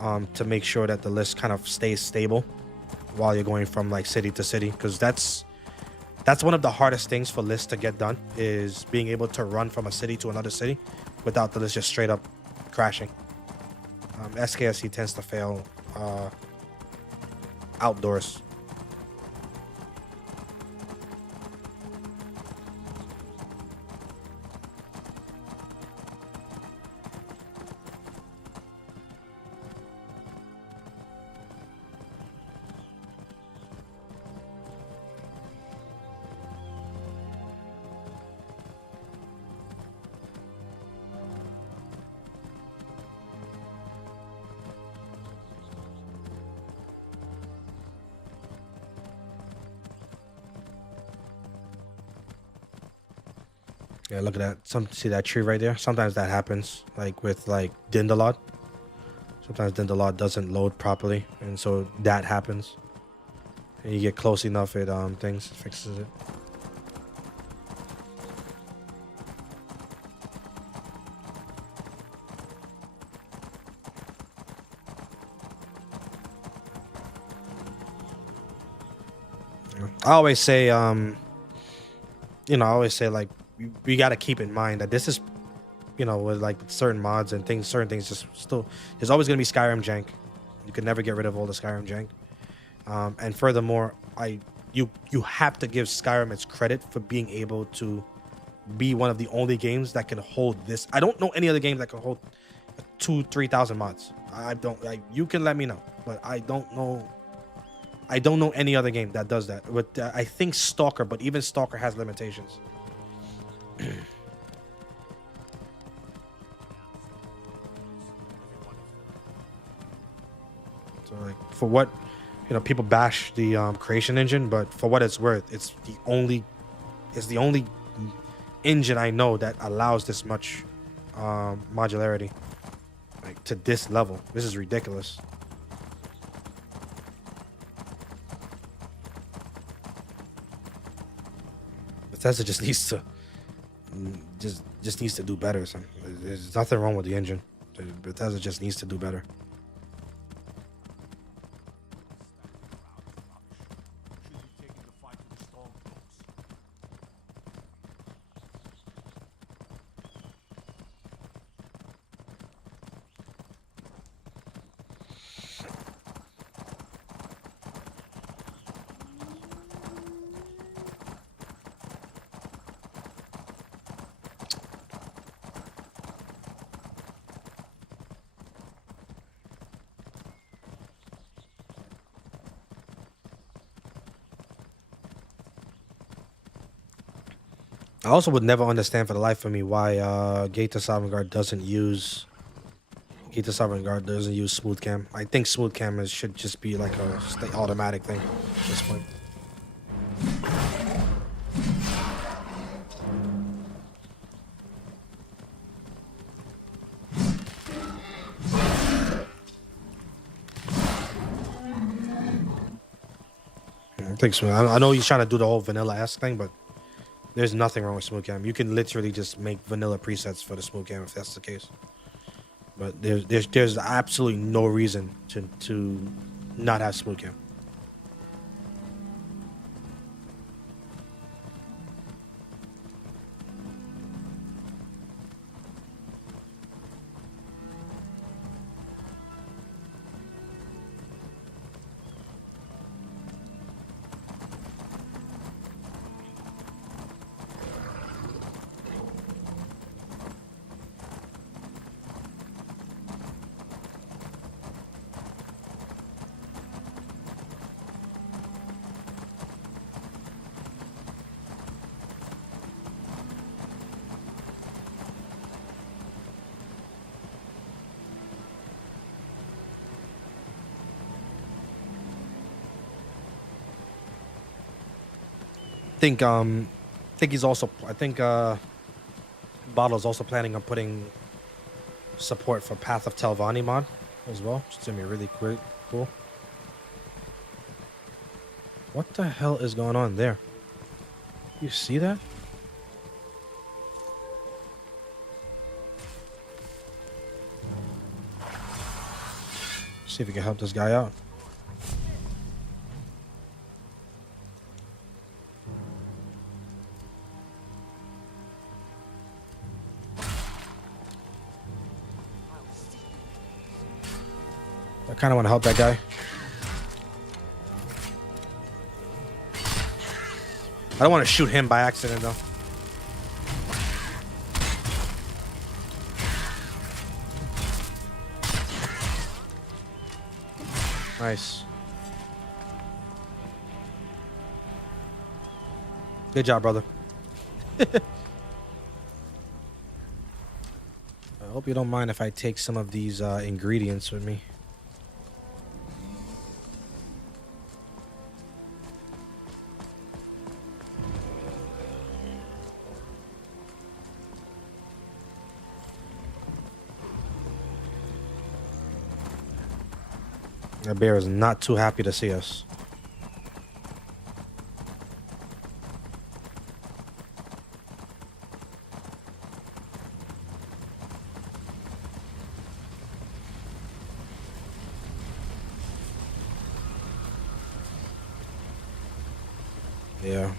to make sure that the list kind of stays stable while you're going from like city to city, because that's one of the hardest things for lists to get done, is being able to run from a city to another city without the list just straight up crashing. SKSC tends to fail outdoors. Yeah, look at that. See that tree right there? Sometimes that happens, like with like Dindalot. Sometimes Dindalot doesn't load properly, and so that happens. And you get close enough, it fixes it. I always say, you know, I always say like, we got to keep in mind that this is, you know, with like certain mods and things, certain things just still, there's always going to be Skyrim jank. You can never get rid of all the Skyrim jank. And furthermore, you have to give Skyrim its credit for being able to be one of the only games that can hold this. I don't know any other game that can hold 2,000-3,000 mods. You can let me know, but I don't know any other game that does that. But I think Stalker, but even Stalker has limitations. So like, for what, you know, people bash the creation engine, but for what it's worth, it's the only engine I know that allows this much modularity, like to this level. This is ridiculous. Bethesda just needs to just needs to do better. So there's nothing wrong with the engine. Bethesda just needs to do better. I also would never understand for the life of me why Gate to Sovereign Guard doesn't use smooth cam. I think smooth cam should just be like a automatic thing at this point. I think smooth. I know he's trying to do the whole vanilla-esque thing, but there's nothing wrong with smooth cam. You can literally just make vanilla presets for the smooth cam if that's the case. But there's absolutely no reason to not have smooth cam. I think Bottle's also planning on putting support for Path of Telvanni mod as well, which is gonna be really cool. What the hell is going on there? You see that? See if we can help this guy out. I kind of want to help that guy. I don't want to shoot him by accident, though. Nice. Good job, brother. I hope you don't mind if I take some of these ingredients with me. That bear is not too happy to see us. Yeah.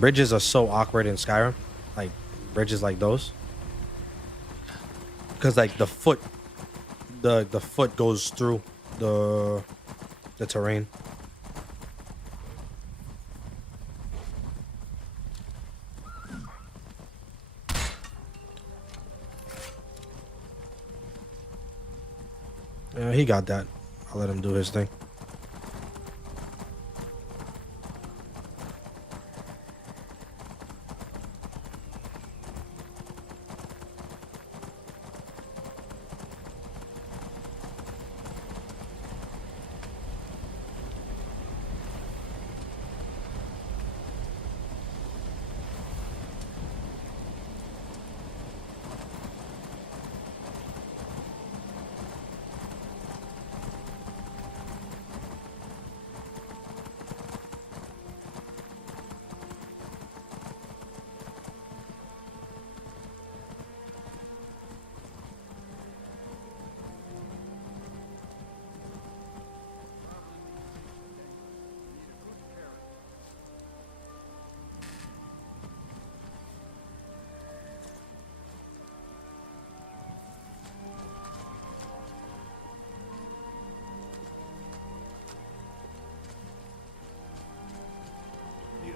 Bridges are so awkward in Skyrim. Like, bridges like those. Because, like, the foot goes through the terrain. Yeah, he got that. I'll let him do his thing.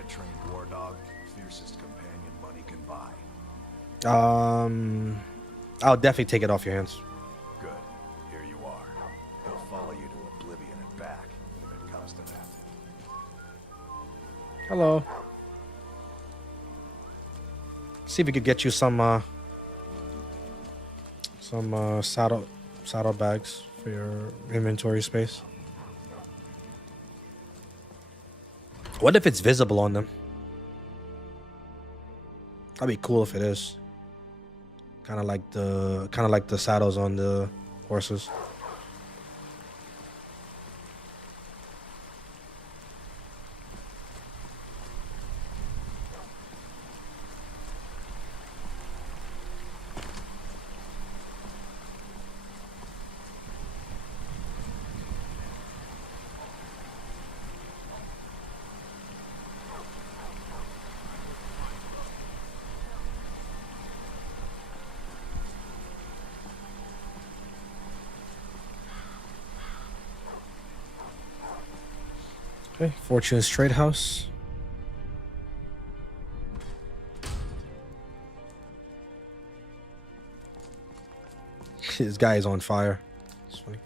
Trained war dog, fiercest companion money can buy. I'll definitely take it off your hands. Good. Here you are. He'll follow you to oblivion and back if it comes to that. Hello. See if we could get you some saddle bags for your inventory space. What if it's visible on them? That'd be cool if it is. Kind of like the saddles on the horses. Okay, Fortune's Trade House. This guy is on fire. It's funny.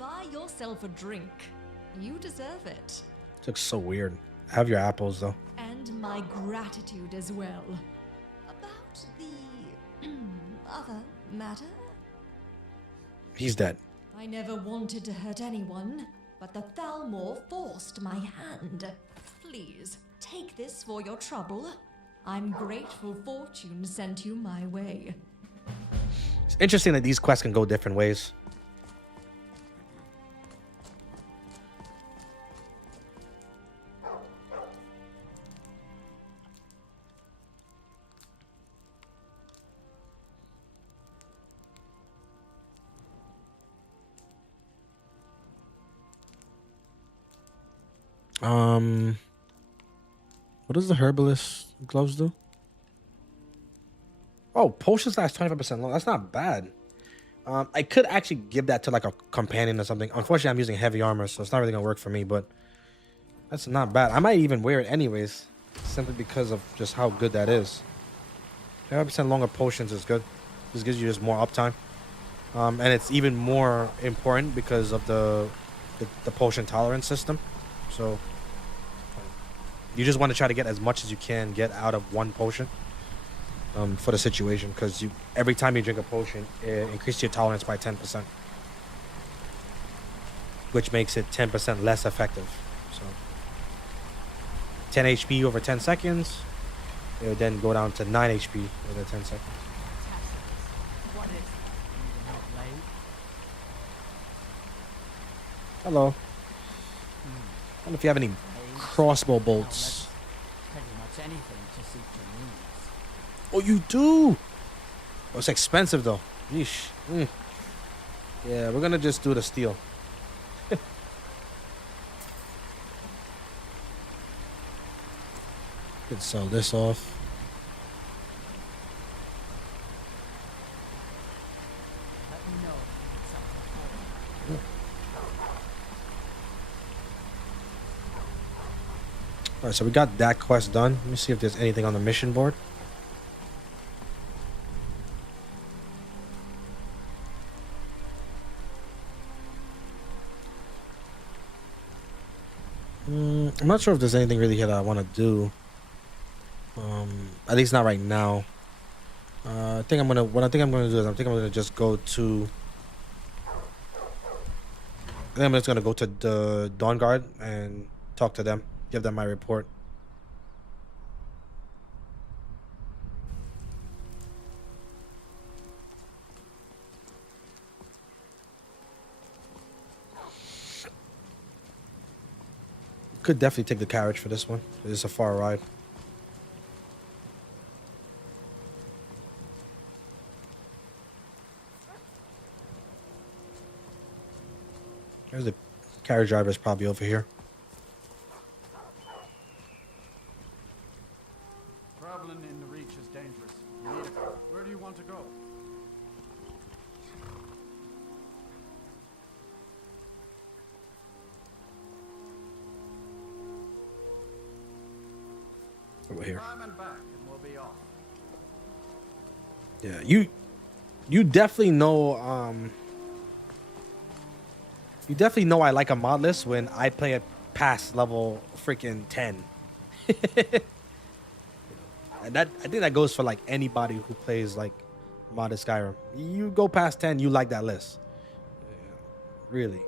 Buy yourself a drink. You deserve it. It looks so weird. Have your apples though. And my gratitude as well. About the other matter? He's dead. I never wanted to hurt anyone, but the Thalmor forced my hand. Please, take this for your trouble. I'm grateful Fortune sent you my way. It's interesting that these quests can go different ways. What does the herbalist gloves do? Oh, potions last 25% long. That's not bad. I could actually give that to like a companion or something. Unfortunately, I'm using heavy armor, so it's not really gonna work for me, but that's not bad. I might even wear it anyways, simply because of just how good that is. 25% longer potions is good. This gives you just more uptime. And it's even more important because of the potion tolerance system. So you just want to try to get as much as you can get out of one potion for the situation, because every time you drink a potion, it increases your tolerance by 10%, which makes it 10% less effective. So 10 HP over 10 seconds, it would then go down to 9 HP over 10 seconds. What is Hello. I don't know if you have any crossbow bolts. Pretty much anything to suit your needs. Oh, you do? Oh, it's expensive though. Yeesh. Yeah, we're gonna just do the steel. Could sell this off. Alright, so we got that quest done. Let me see if there's anything on the mission board. I'm not sure if there's anything really here that I want to do. At least not right now. What I think I'm gonna do is I'm gonna just go to. I think I'm just gonna go to the Dawn Guard and talk to them, give them my report. Could definitely take the carriage for this one. It's a far ride. There's the carriage driver, is probably over here. Traveling in the Reach is dangerous. Where do you want to go? Over here. Time and back, and we'll be off. Yeah, you definitely know you definitely know I like a mod list when I play it past level freaking 10. And I think that goes for like anybody who plays like modded Skyrim. You go past 10, you like that list. Yeah, really.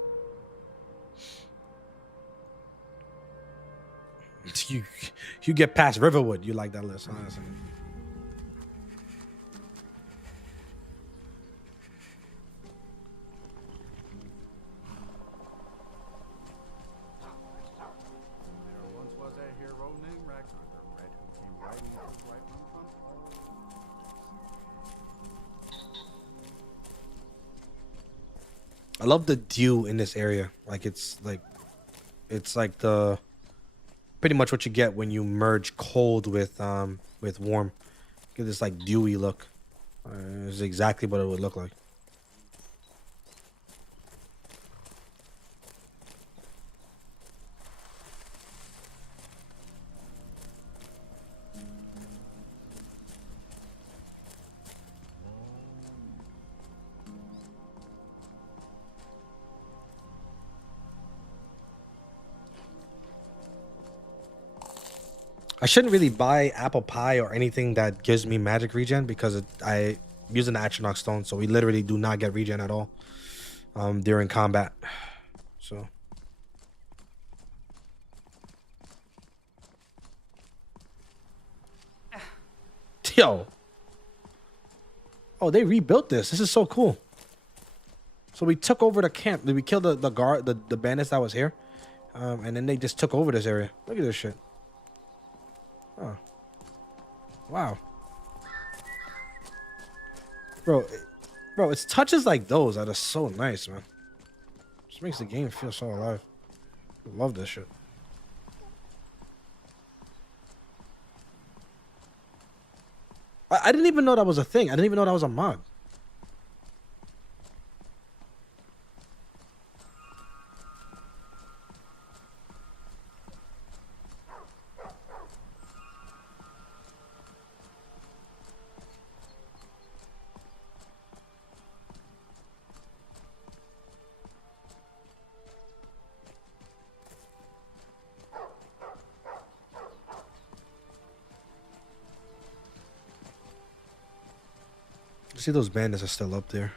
You get past Riverwood, you like that list, honestly. I love the dew in this area. Like it's like the pretty much what you get when you merge cold with warm. Get this like dewy look. It's exactly what it would look like. I shouldn't really buy apple pie or anything that gives me magic regen because I'm using the Atronach stone, so we literally do not get regen at all during combat. So yo, oh, they rebuilt this. This is so cool. So we took over the camp. We killed the guard, the bandits that was here, and then they just took over this area. Look at this shit. Oh. Wow. Bro, it's touches like those that are so nice, man. Just makes the game feel so alive. I love this shit. I didn't even know that was a thing. I didn't even know that was a mod. See, those bandits are still up there.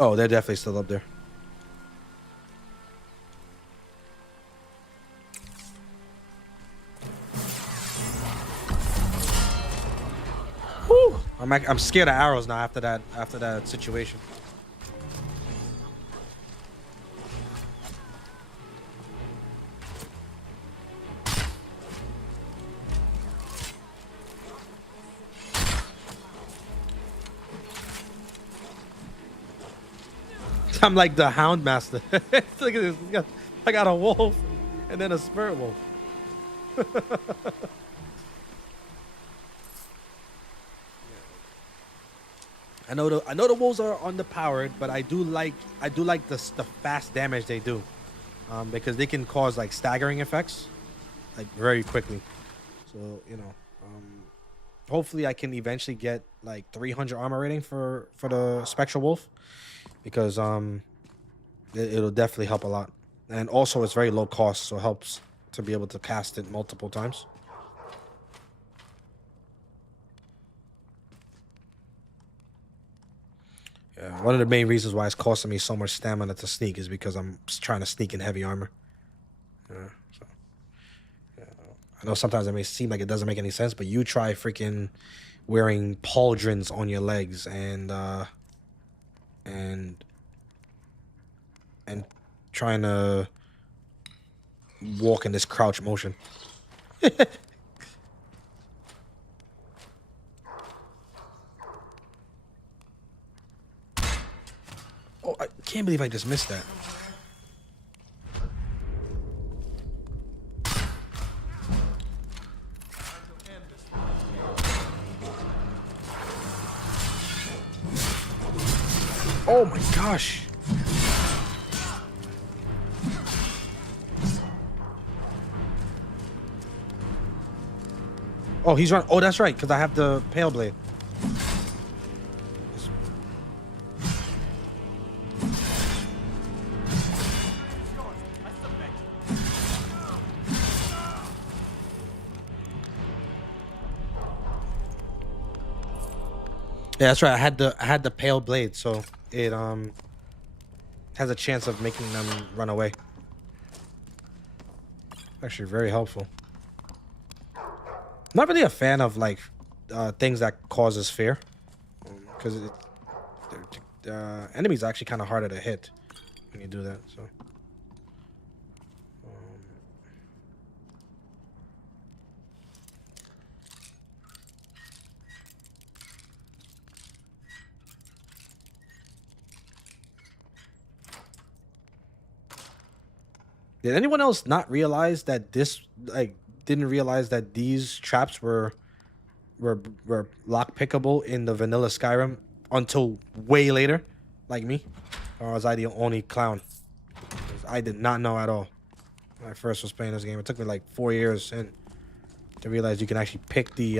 Oh, they're definitely still up there. Whew. I'm scared of arrows now after that situation. I'm like the Hound Master. Look at this. I got a wolf and then a spirit wolf. I know the wolves are underpowered, but I do like the fast damage they do, because they can cause like staggering effects, like very quickly. So hopefully I can eventually get like 300 armor rating for the Spectral Wolf, because it'll definitely help a lot, and also it's very low cost, so it helps to be able to cast it multiple times. Yeah, one of the main reasons why it's costing me so much stamina to sneak is because I'm trying to sneak in heavy armor. I know sometimes it may seem like it doesn't make any sense, but you try freaking wearing pauldrons on your legs and trying to walk in this crouch motion. Oh, I can't believe I just missed that. Oh my gosh. Oh, he's running. Oh, that's right, because I have the Pale Blade. Yeah, that's right. I had the Pale Blade, so it has a chance of making them run away. Actually, very helpful. Not really a fan of like things that causes fear, because enemies are actually kind of harder to hit when you do that. So. Did anyone else not realize that didn't realize that these traps were lock pickable in the vanilla Skyrim until way later, like me? Or was I the only clown? I did not know at all when I first was playing this game. It took me like 4 years to realize you can actually pick the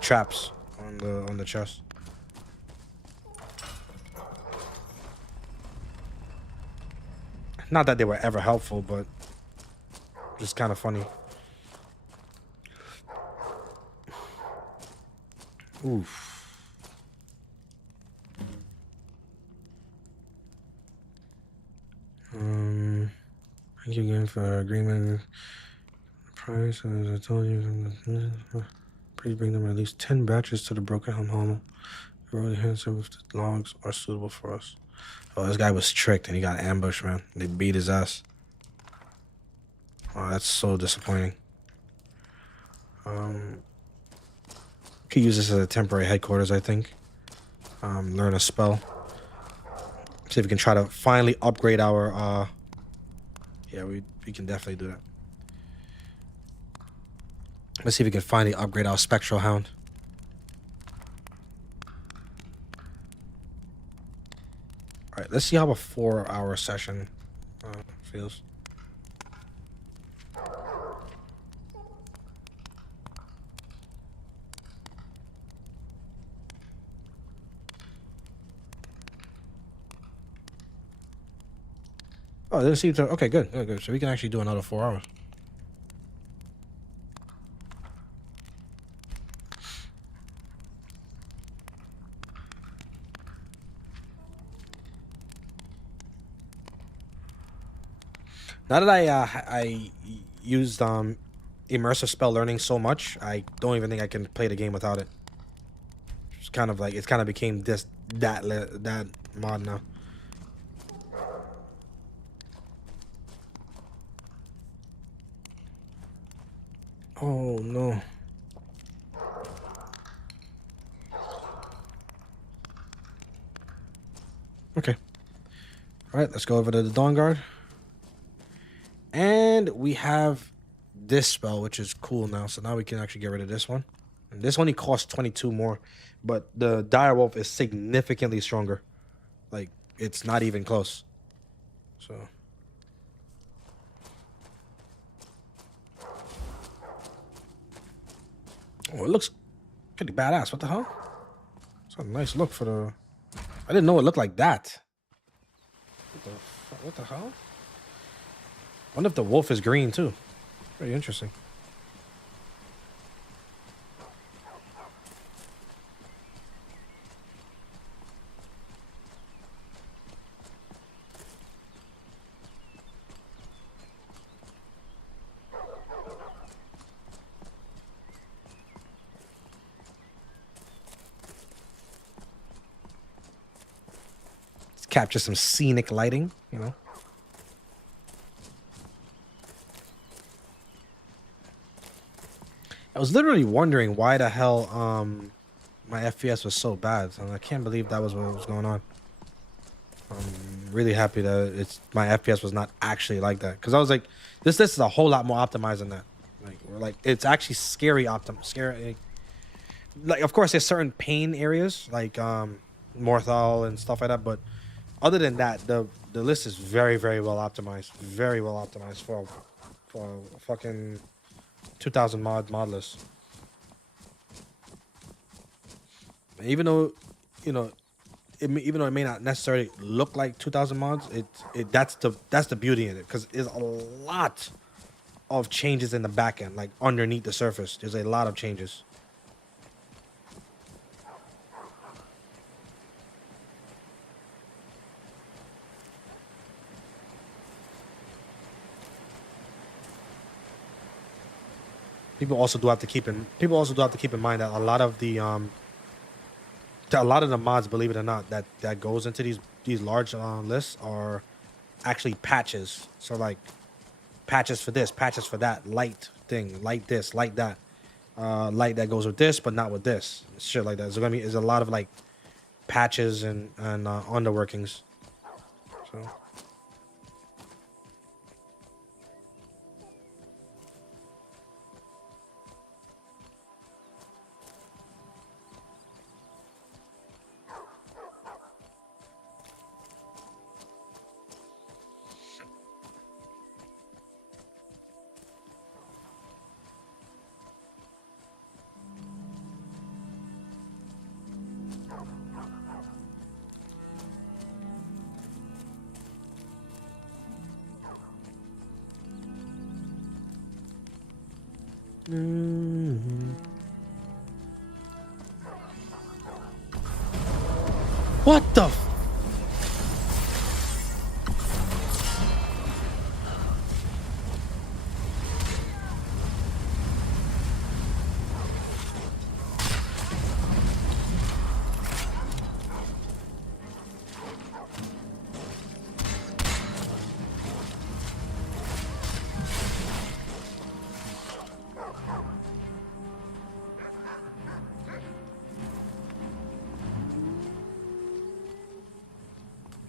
traps on the chest. Not that they were ever helpful, but just kind of funny. Oof. Thank you again for agreement. Price, as I told you, please bring them at least 10 batches to the Broken Helm Hall. Really handsome if the logs are suitable for us. Oh, this guy was tricked and he got ambushed, man. They beat his ass. Oh, that's so disappointing. Could use this as a temporary headquarters, I think. Learn a spell. See if we can try to finally upgrade our Yeah, we can definitely do that. Let's see if we can finally upgrade our Spectral Hound. All right, let's see how a 4-hour session feels. Oh, it didn't seem to. Okay, good, good, good. So we can actually do another 4 hours. Now that I used immersive spell learning so much, I don't even think I can play the game without it. It's kind of like became that mod now. Oh no. Okay. All right, let's go over to the Dawn Guard. And we have this spell, which is cool now. So now we can actually get rid of this one. And this only costs 22 more, but the Dire Wolf is significantly stronger. Like, it's not even close. So. Oh, it looks pretty badass. What the hell? It's a nice look for the... I didn't know it looked like that. What the hell? I wonder if the wolf is green too. Very interesting. Let's capture some scenic lighting, you know. I was literally wondering why the hell my FPS was so bad. I can't believe that was what was going on. I'm really happy that my FPS was not actually like that, because I was like, this is a whole lot more optimized than that. Like it's actually scary. Like, of course, there's certain pain areas like Morthal and stuff like that, but other than that, the list is very, very well optimized. Very well optimized for a fucking 2000 mod list. Even though, you know, even though it may not necessarily look like 2000 mods, that's the beauty in it, because there's a lot of changes in the back end, like underneath the surface. There's a lot of changes. People also do have to keep in mind that a lot of the mods, believe it or not, that goes into these large lists are actually patches. So like patches for this, patches for that, light thing, light this, light that, light that goes with this but not with this, shit like that. So there's a lot of like patches and underworkings. So. What the f-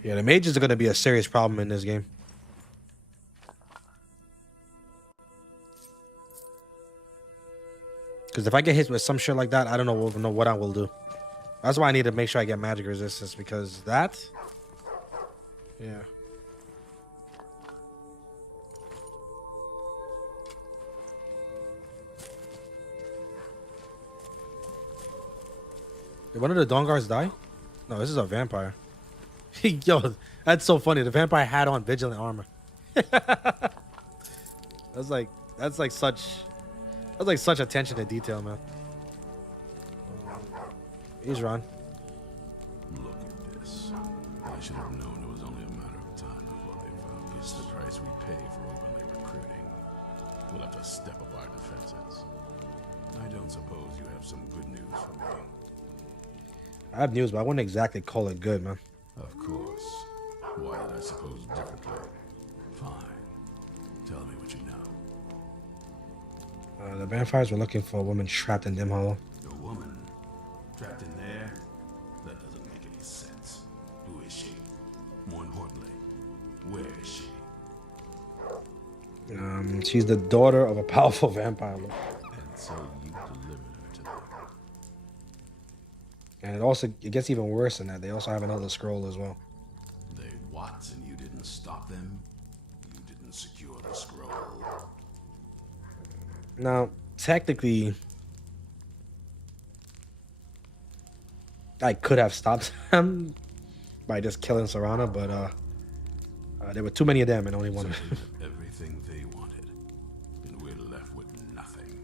Yeah, the mages are going to be a serious problem in this game. Because if I get hit with some shit like that, I don't know what I will do. That's why I need to make sure I get magic resistance, because that... Yeah. Did one of the Dawn Guards die? No, this is a vampire. Yo, that's so funny. The vampire had on vigilant armor. That's like such attention to detail, man. He's Ron. Look at this. I should have known it was only a matter of time before they found this. The price we pay for openly recruiting. We'll have to step up our defenses. I don't suppose you have some good news for me. I have news, but I wouldn't exactly call it good, man. Of course. Why did I suppose differently? Fine. Tell me what you know. The vampires were looking for a woman trapped in Dim Hollow. A woman? Trapped in there? That doesn't make any sense. Who is she? More importantly, where is she? She's the daughter of a powerful vampire. And so you delivered her to them. And it gets even worse than that. They also have another scroll as well. They what? And you didn't stop them? You didn't secure the scroll? Now, technically, I could have stopped them by just killing Serana, but there were too many of them and only one. Everything they wanted, and we're left with nothing.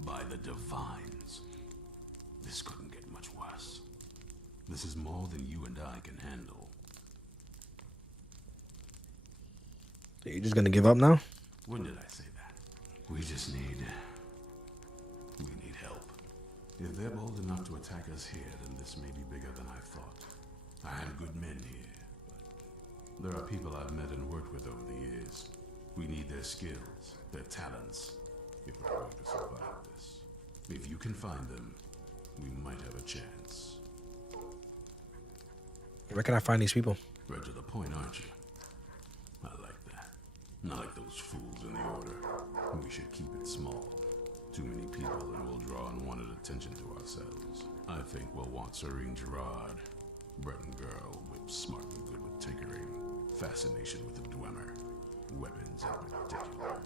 By the divines, this couldn't get much worse. This is more than you and I can handle. So you're just gonna give up now? When did I say that? We just need help. If they're bold enough to attack us here, then this may be bigger than I thought. I have good men here, but there are people I've met and worked with over the years. We need their skills, their talents, if we're going to survive this. If you can find them, we might have a chance. Where can I find these people? Right to the point, aren't you? I like that. Not like those fools in the Order. We should keep it small. Too many people and we'll draw unwanted attention to ourselves. I think we'll want Serene Gerard. Breton girl, whip smart and good with tinkering. Fascination with the Dwemer. Weapons in particular.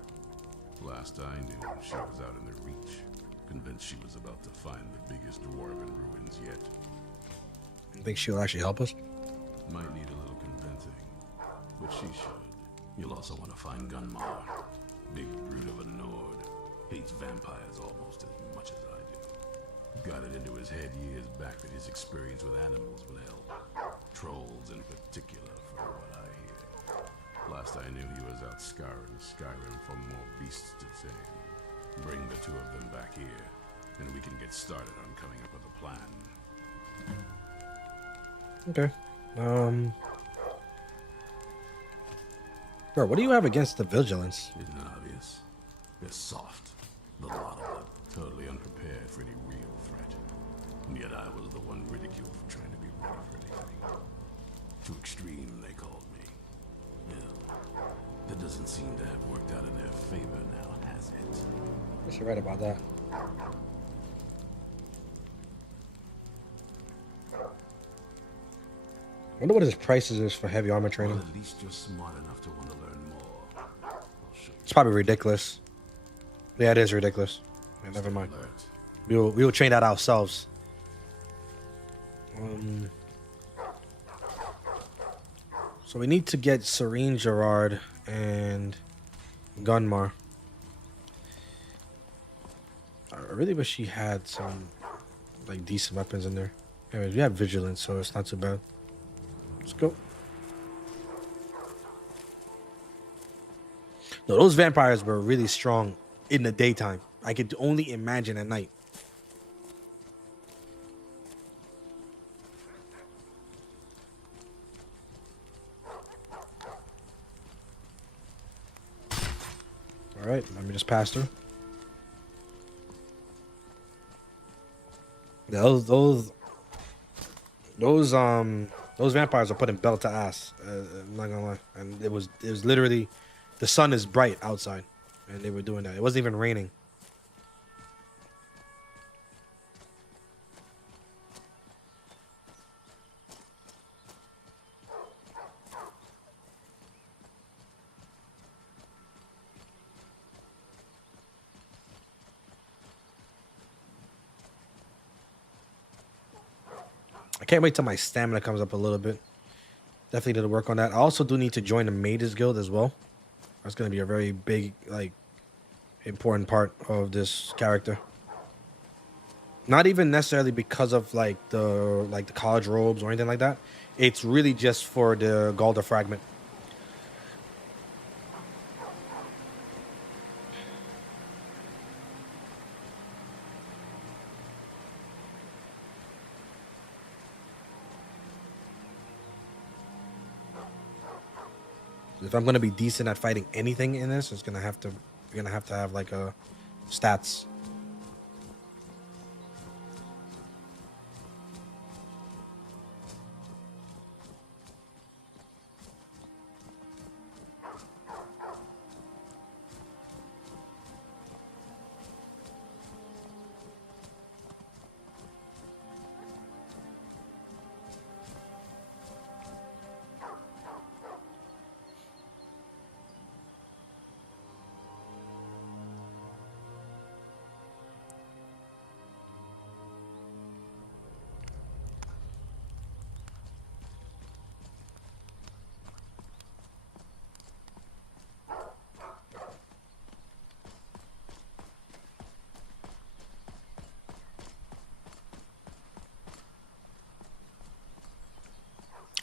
Last I knew, she was out in the Reach. Convinced she was about to find the biggest dwarven ruins yet. You think she'll actually help us? Might need a little convincing, but she should. You'll also want to find Gunmar. Big brute of a Nord. Hates vampires almost as much as I do. Got it into his head years back that his experience with animals would help. Trolls in particular, from what I hear. Last I knew, he was out scouring Skyrim for more beasts to tame. Bring the two of them back here, and we can get started on coming up with a plan. Okay. Bro, what do you have against the vigilance? Isn't it obvious? They're soft. The lot of them. Totally unprepared for any real threat. And yet I was the one ridiculed for trying to be ready for anything. Too extreme, they called me. Yeah. That doesn't seem to have worked out in their favor now, has it? I guess you're right about that. I wonder what his prices is for heavy armor training. Well, at least you're smart enough to want to learn more. It's probably ridiculous. Yeah, it is ridiculous. Yeah, never mind. We will train that ourselves. So we need to get Serene Gerard and Gunmar. I really wish she had some like decent weapons in there. Anyways, we have vigilance, so it's not too bad. Let's go. No, those vampires were really strong in the daytime. I could only imagine at night. All right, let me just pass through. Yeah, those vampires are putting belt to ass. I'm not gonna lie, and it was literally, the sun is bright outside, and they were doing that. It wasn't even raining. Can't wait till my stamina comes up a little bit. Definitely need to work on that. I also do need to join the Mages Guild as well. That's going to be a very big, like, important part of this character. Not even necessarily because of like the college robes or anything like that. It's really just for the Golda fragment. If I'm gonna be decent at fighting anything in this, it's gonna have to you're gonna have to have like a stats.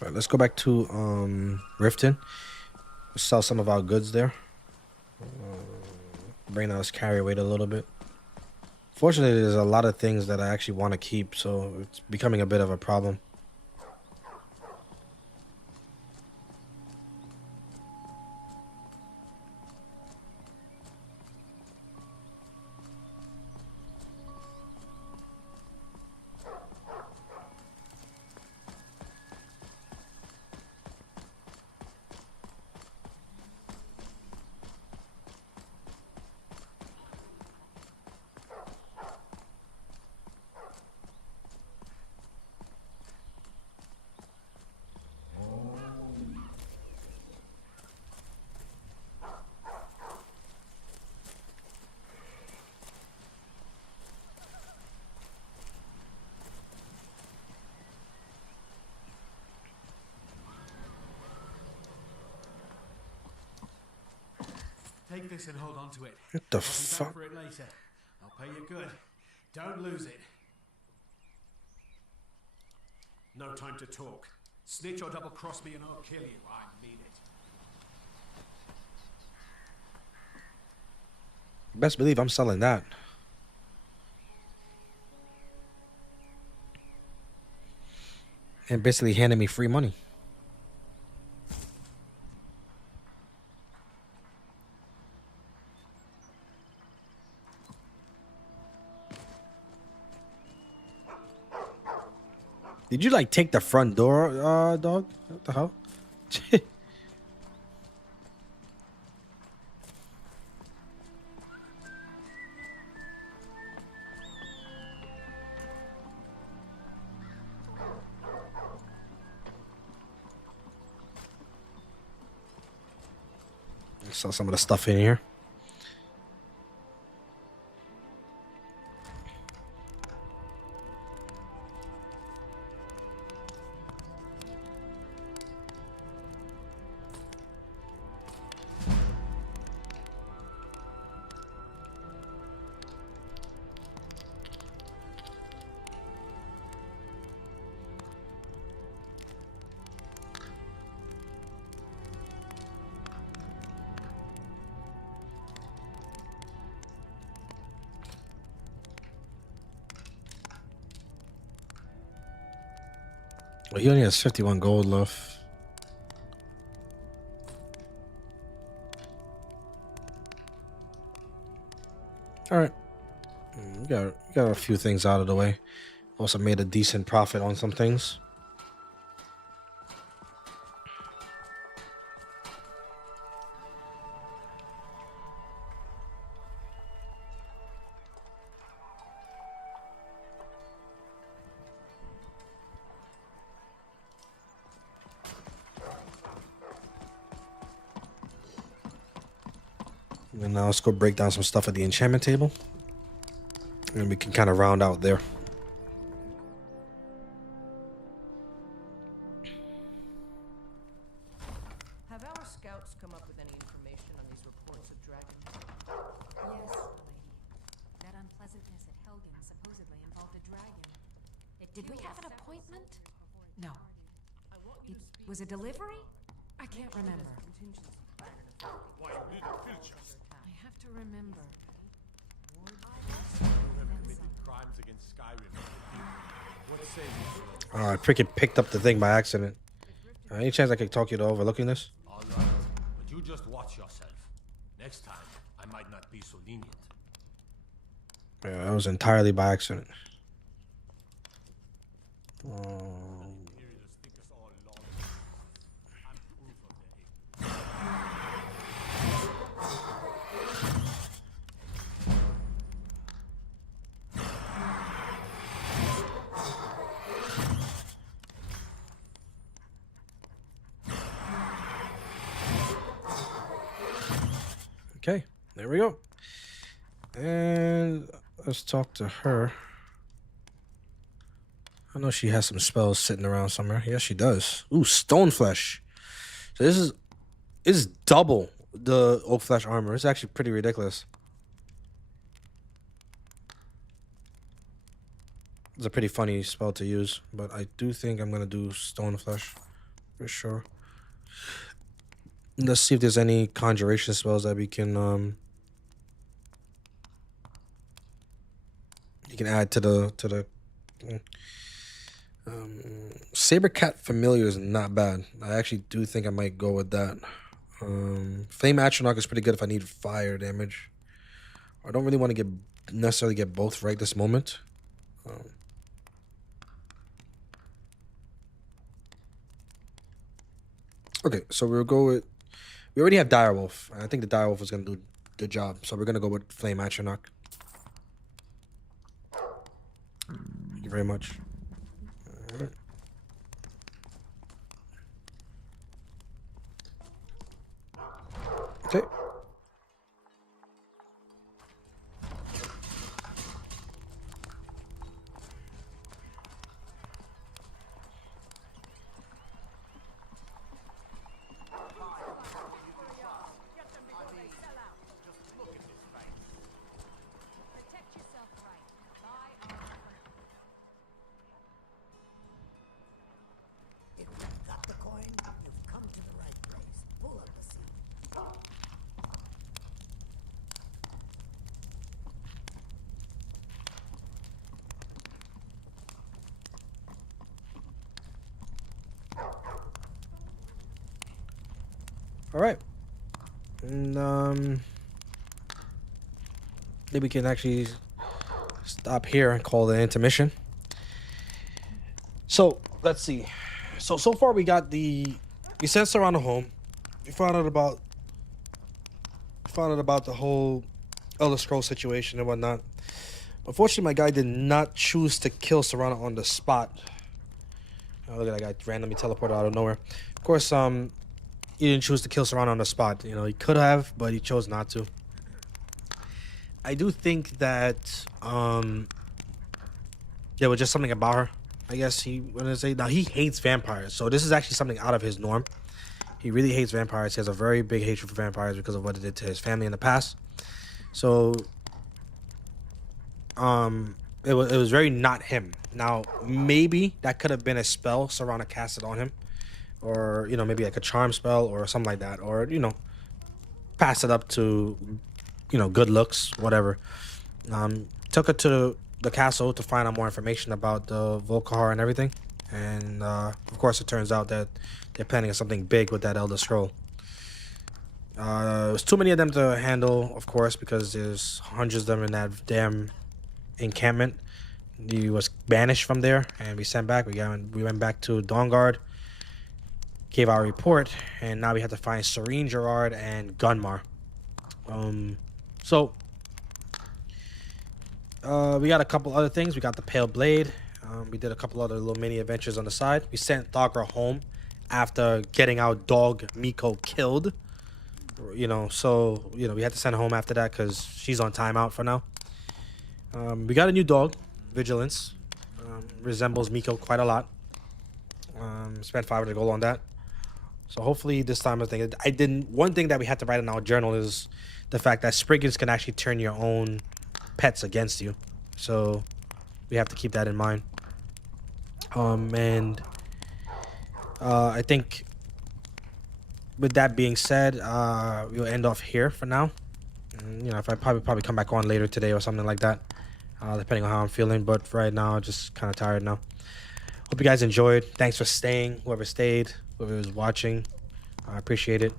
All right, let's go back to Riften. Sell some of our goods there. Bring us carry weight a little bit. Fortunately, there's a lot of things that I actually want to keep, so it's becoming a bit of a problem. Take this and hold on to it. What the I'll be fuck? back for it later. I'll pay you good. Don't lose it. No time to talk. Snitch or double cross me and I'll kill you. I mean it. Best believe I'm selling that. And basically handing me free money. Did you like take the front door, dog? What the hell? Sell some of the stuff in here. Well, he only has 51 gold left. All right, we got a few things out of the way. Also made a decent profit on some things. And now let's go break down some stuff at the enchantment table. And we can kind of round out there. Have our scouts come up with any information on these reports of dragons? Yes, lady. That unpleasantness at Helgen supposedly involved a dragon. Did we have an appointment? No. Was it delivery? I can't remember. Why, you little filcher. I have to remember. You have committed crimes against Skyrim. What say you? Oh, I freaking picked up the thing by accident. Any chance I could talk you to overlooking this? All right, but you just watch yourself. Next time, I might not be so lenient. Yeah, that was entirely by accident. Okay, there we go. And let's talk to her. I know she has some spells sitting around somewhere. Yes, she does. Ooh, stone flesh. So this is double the oak flesh armor. It's actually pretty ridiculous. It's a pretty funny spell to use, but I do think I'm gonna do stone flesh for sure. Let's see if there's any conjuration spells that we can you can add to the Sabercat Familiar is not bad. I actually do think I might go with that. Flame Atronach is pretty good if I need fire damage. I don't really want to necessarily get both right this moment. Okay, so we'll go with. We already have Direwolf. I think the Direwolf is going to do the job. So we're going to go with Flame Atronach. Thank you very much. All right. Okay. All right, and maybe we can actually stop here and call the intermission. So let's see. So far we got we sent around the home. We found out about the whole Elder Scrolls situation and whatnot. Unfortunately, my guy did not choose to kill Serrano on the spot. Oh, look at that guy randomly teleported out of nowhere. Of course, he didn't choose to kill Serrano on the spot. You know, he could have, but he chose not to. I do think that there was just something about her. I guess he wanted to say. Now, he hates vampires, so this is actually something out of his norm. He really hates vampires. He has a very big hatred for vampires because of what it did to his family in the past. So, it was very not him. Now, maybe that could have been a spell Serrano casted on him. Or, you know, maybe like a charm spell or something like that. Or, you know, pass it up to, you know, good looks, whatever. Took her to the castle to find out more information about the Volkihar and everything. And, of course, it turns out that they're planning on something big with that Elder Scroll. There's too many of them to handle, of course, because there's hundreds of them in that damn encampment. He was banished from there, and we sent back. We went back to Dawnguard. Gave our report, and now we have to find Serene Gerard and Gunmar. We got a couple other things. We got the Pale Blade. We did a couple other little mini adventures on the side. We sent Thagra home after getting our dog Miko killed. You know, so you know we had to send her home after that because she's on timeout for now. We got a new dog, Vigilance. Resembles Miko quite a lot. Spent 500 gold on that. So hopefully this time I didn't. One thing that we had to write in our journal is the fact that Spriggans can actually turn your own pets against you. So we have to keep that in mind. And I think with that being said, we'll end off here for now. And, you know, if I probably come back on later today or something like that, depending on how I'm feeling. But for right now, I'm just kind of tired now. Hope you guys enjoyed. Thanks for staying. Whoever stayed, whoever was watching, I appreciate it.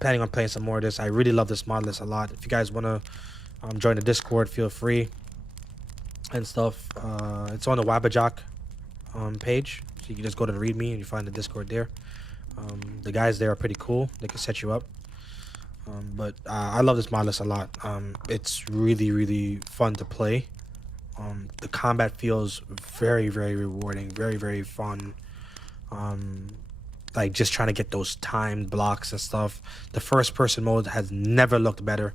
Planning on playing some more of this. I really love this mod list a lot. If you guys want to join the Discord, feel free and stuff. It's on the Wabbajock page, so you can just go to the README and you find the Discord there. The guys there are pretty cool. They can set you up. But I love this mod list a lot. It's really fun to play. The combat feels very rewarding, very fun. Like just trying to get those timed blocks and stuff. The first person mode has never looked better.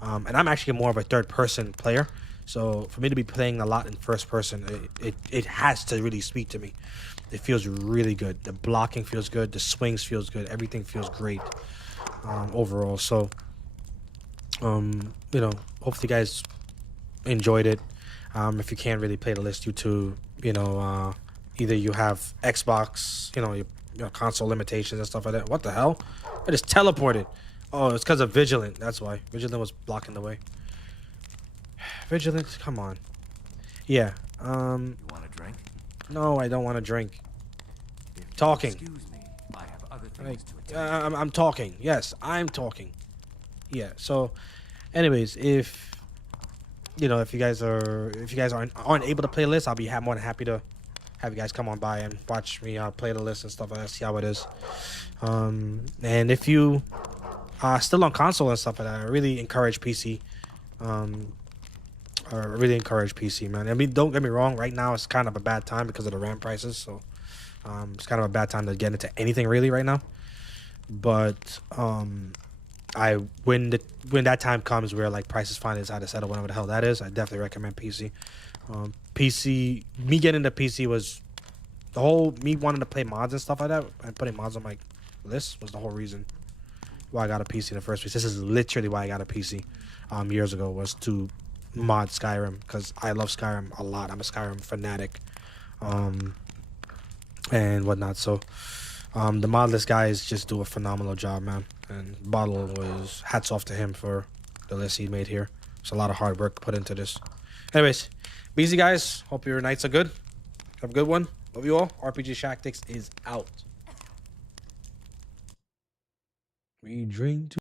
And I'm actually more of a third person player, so for me to be playing a lot in first person, it has to really speak to me. It feels really good. The blocking feels good, the swings feels good, everything feels great overall. So you know, hopefully you guys enjoyed it. If you can't really play the list due to, you know, either you have Xbox, you know, your console limitations and stuff like that. What the hell? I just teleported. Oh, it's because of Vigilant. That's why. Vigilant was blocking the way. Vigilant, come on. Yeah. You want a drink? No, I don't want to drink. Talking. Excuse me. I have other things to attend to. I'm talking. Yes, I'm talking. Yeah. So, anyways, if you know, if you guys aren't able to play lists, I'll be more than happy to have you guys come on by and watch me play the list and stuff like that, see how it is. And if you are still on console and stuff like that, I really encourage PC. I really encourage PC, man. I mean, don't get me wrong, right now it's kind of a bad time because of the RAM prices, so it's kind of a bad time to get into anything really right now. But when that time comes where like prices finally decide to settle, whatever the hell that is, I definitely recommend PC. Me getting into PC was the whole me wanting to play mods and stuff like that, and putting mods on my list was the whole reason why I got a PC in the first place. This is literally why I got a PC years ago, was to mod Skyrim, because I love Skyrim a lot. I'm a Skyrim fanatic and whatnot. So the Modlist guys just do a phenomenal job, man. And Bottle was hats off to him for the list he made here. It's a lot of hard work put into this. Anyways, be easy, guys. Hope your nights are good. Have a good one. Love you all. RPG Shactics is out. We drink to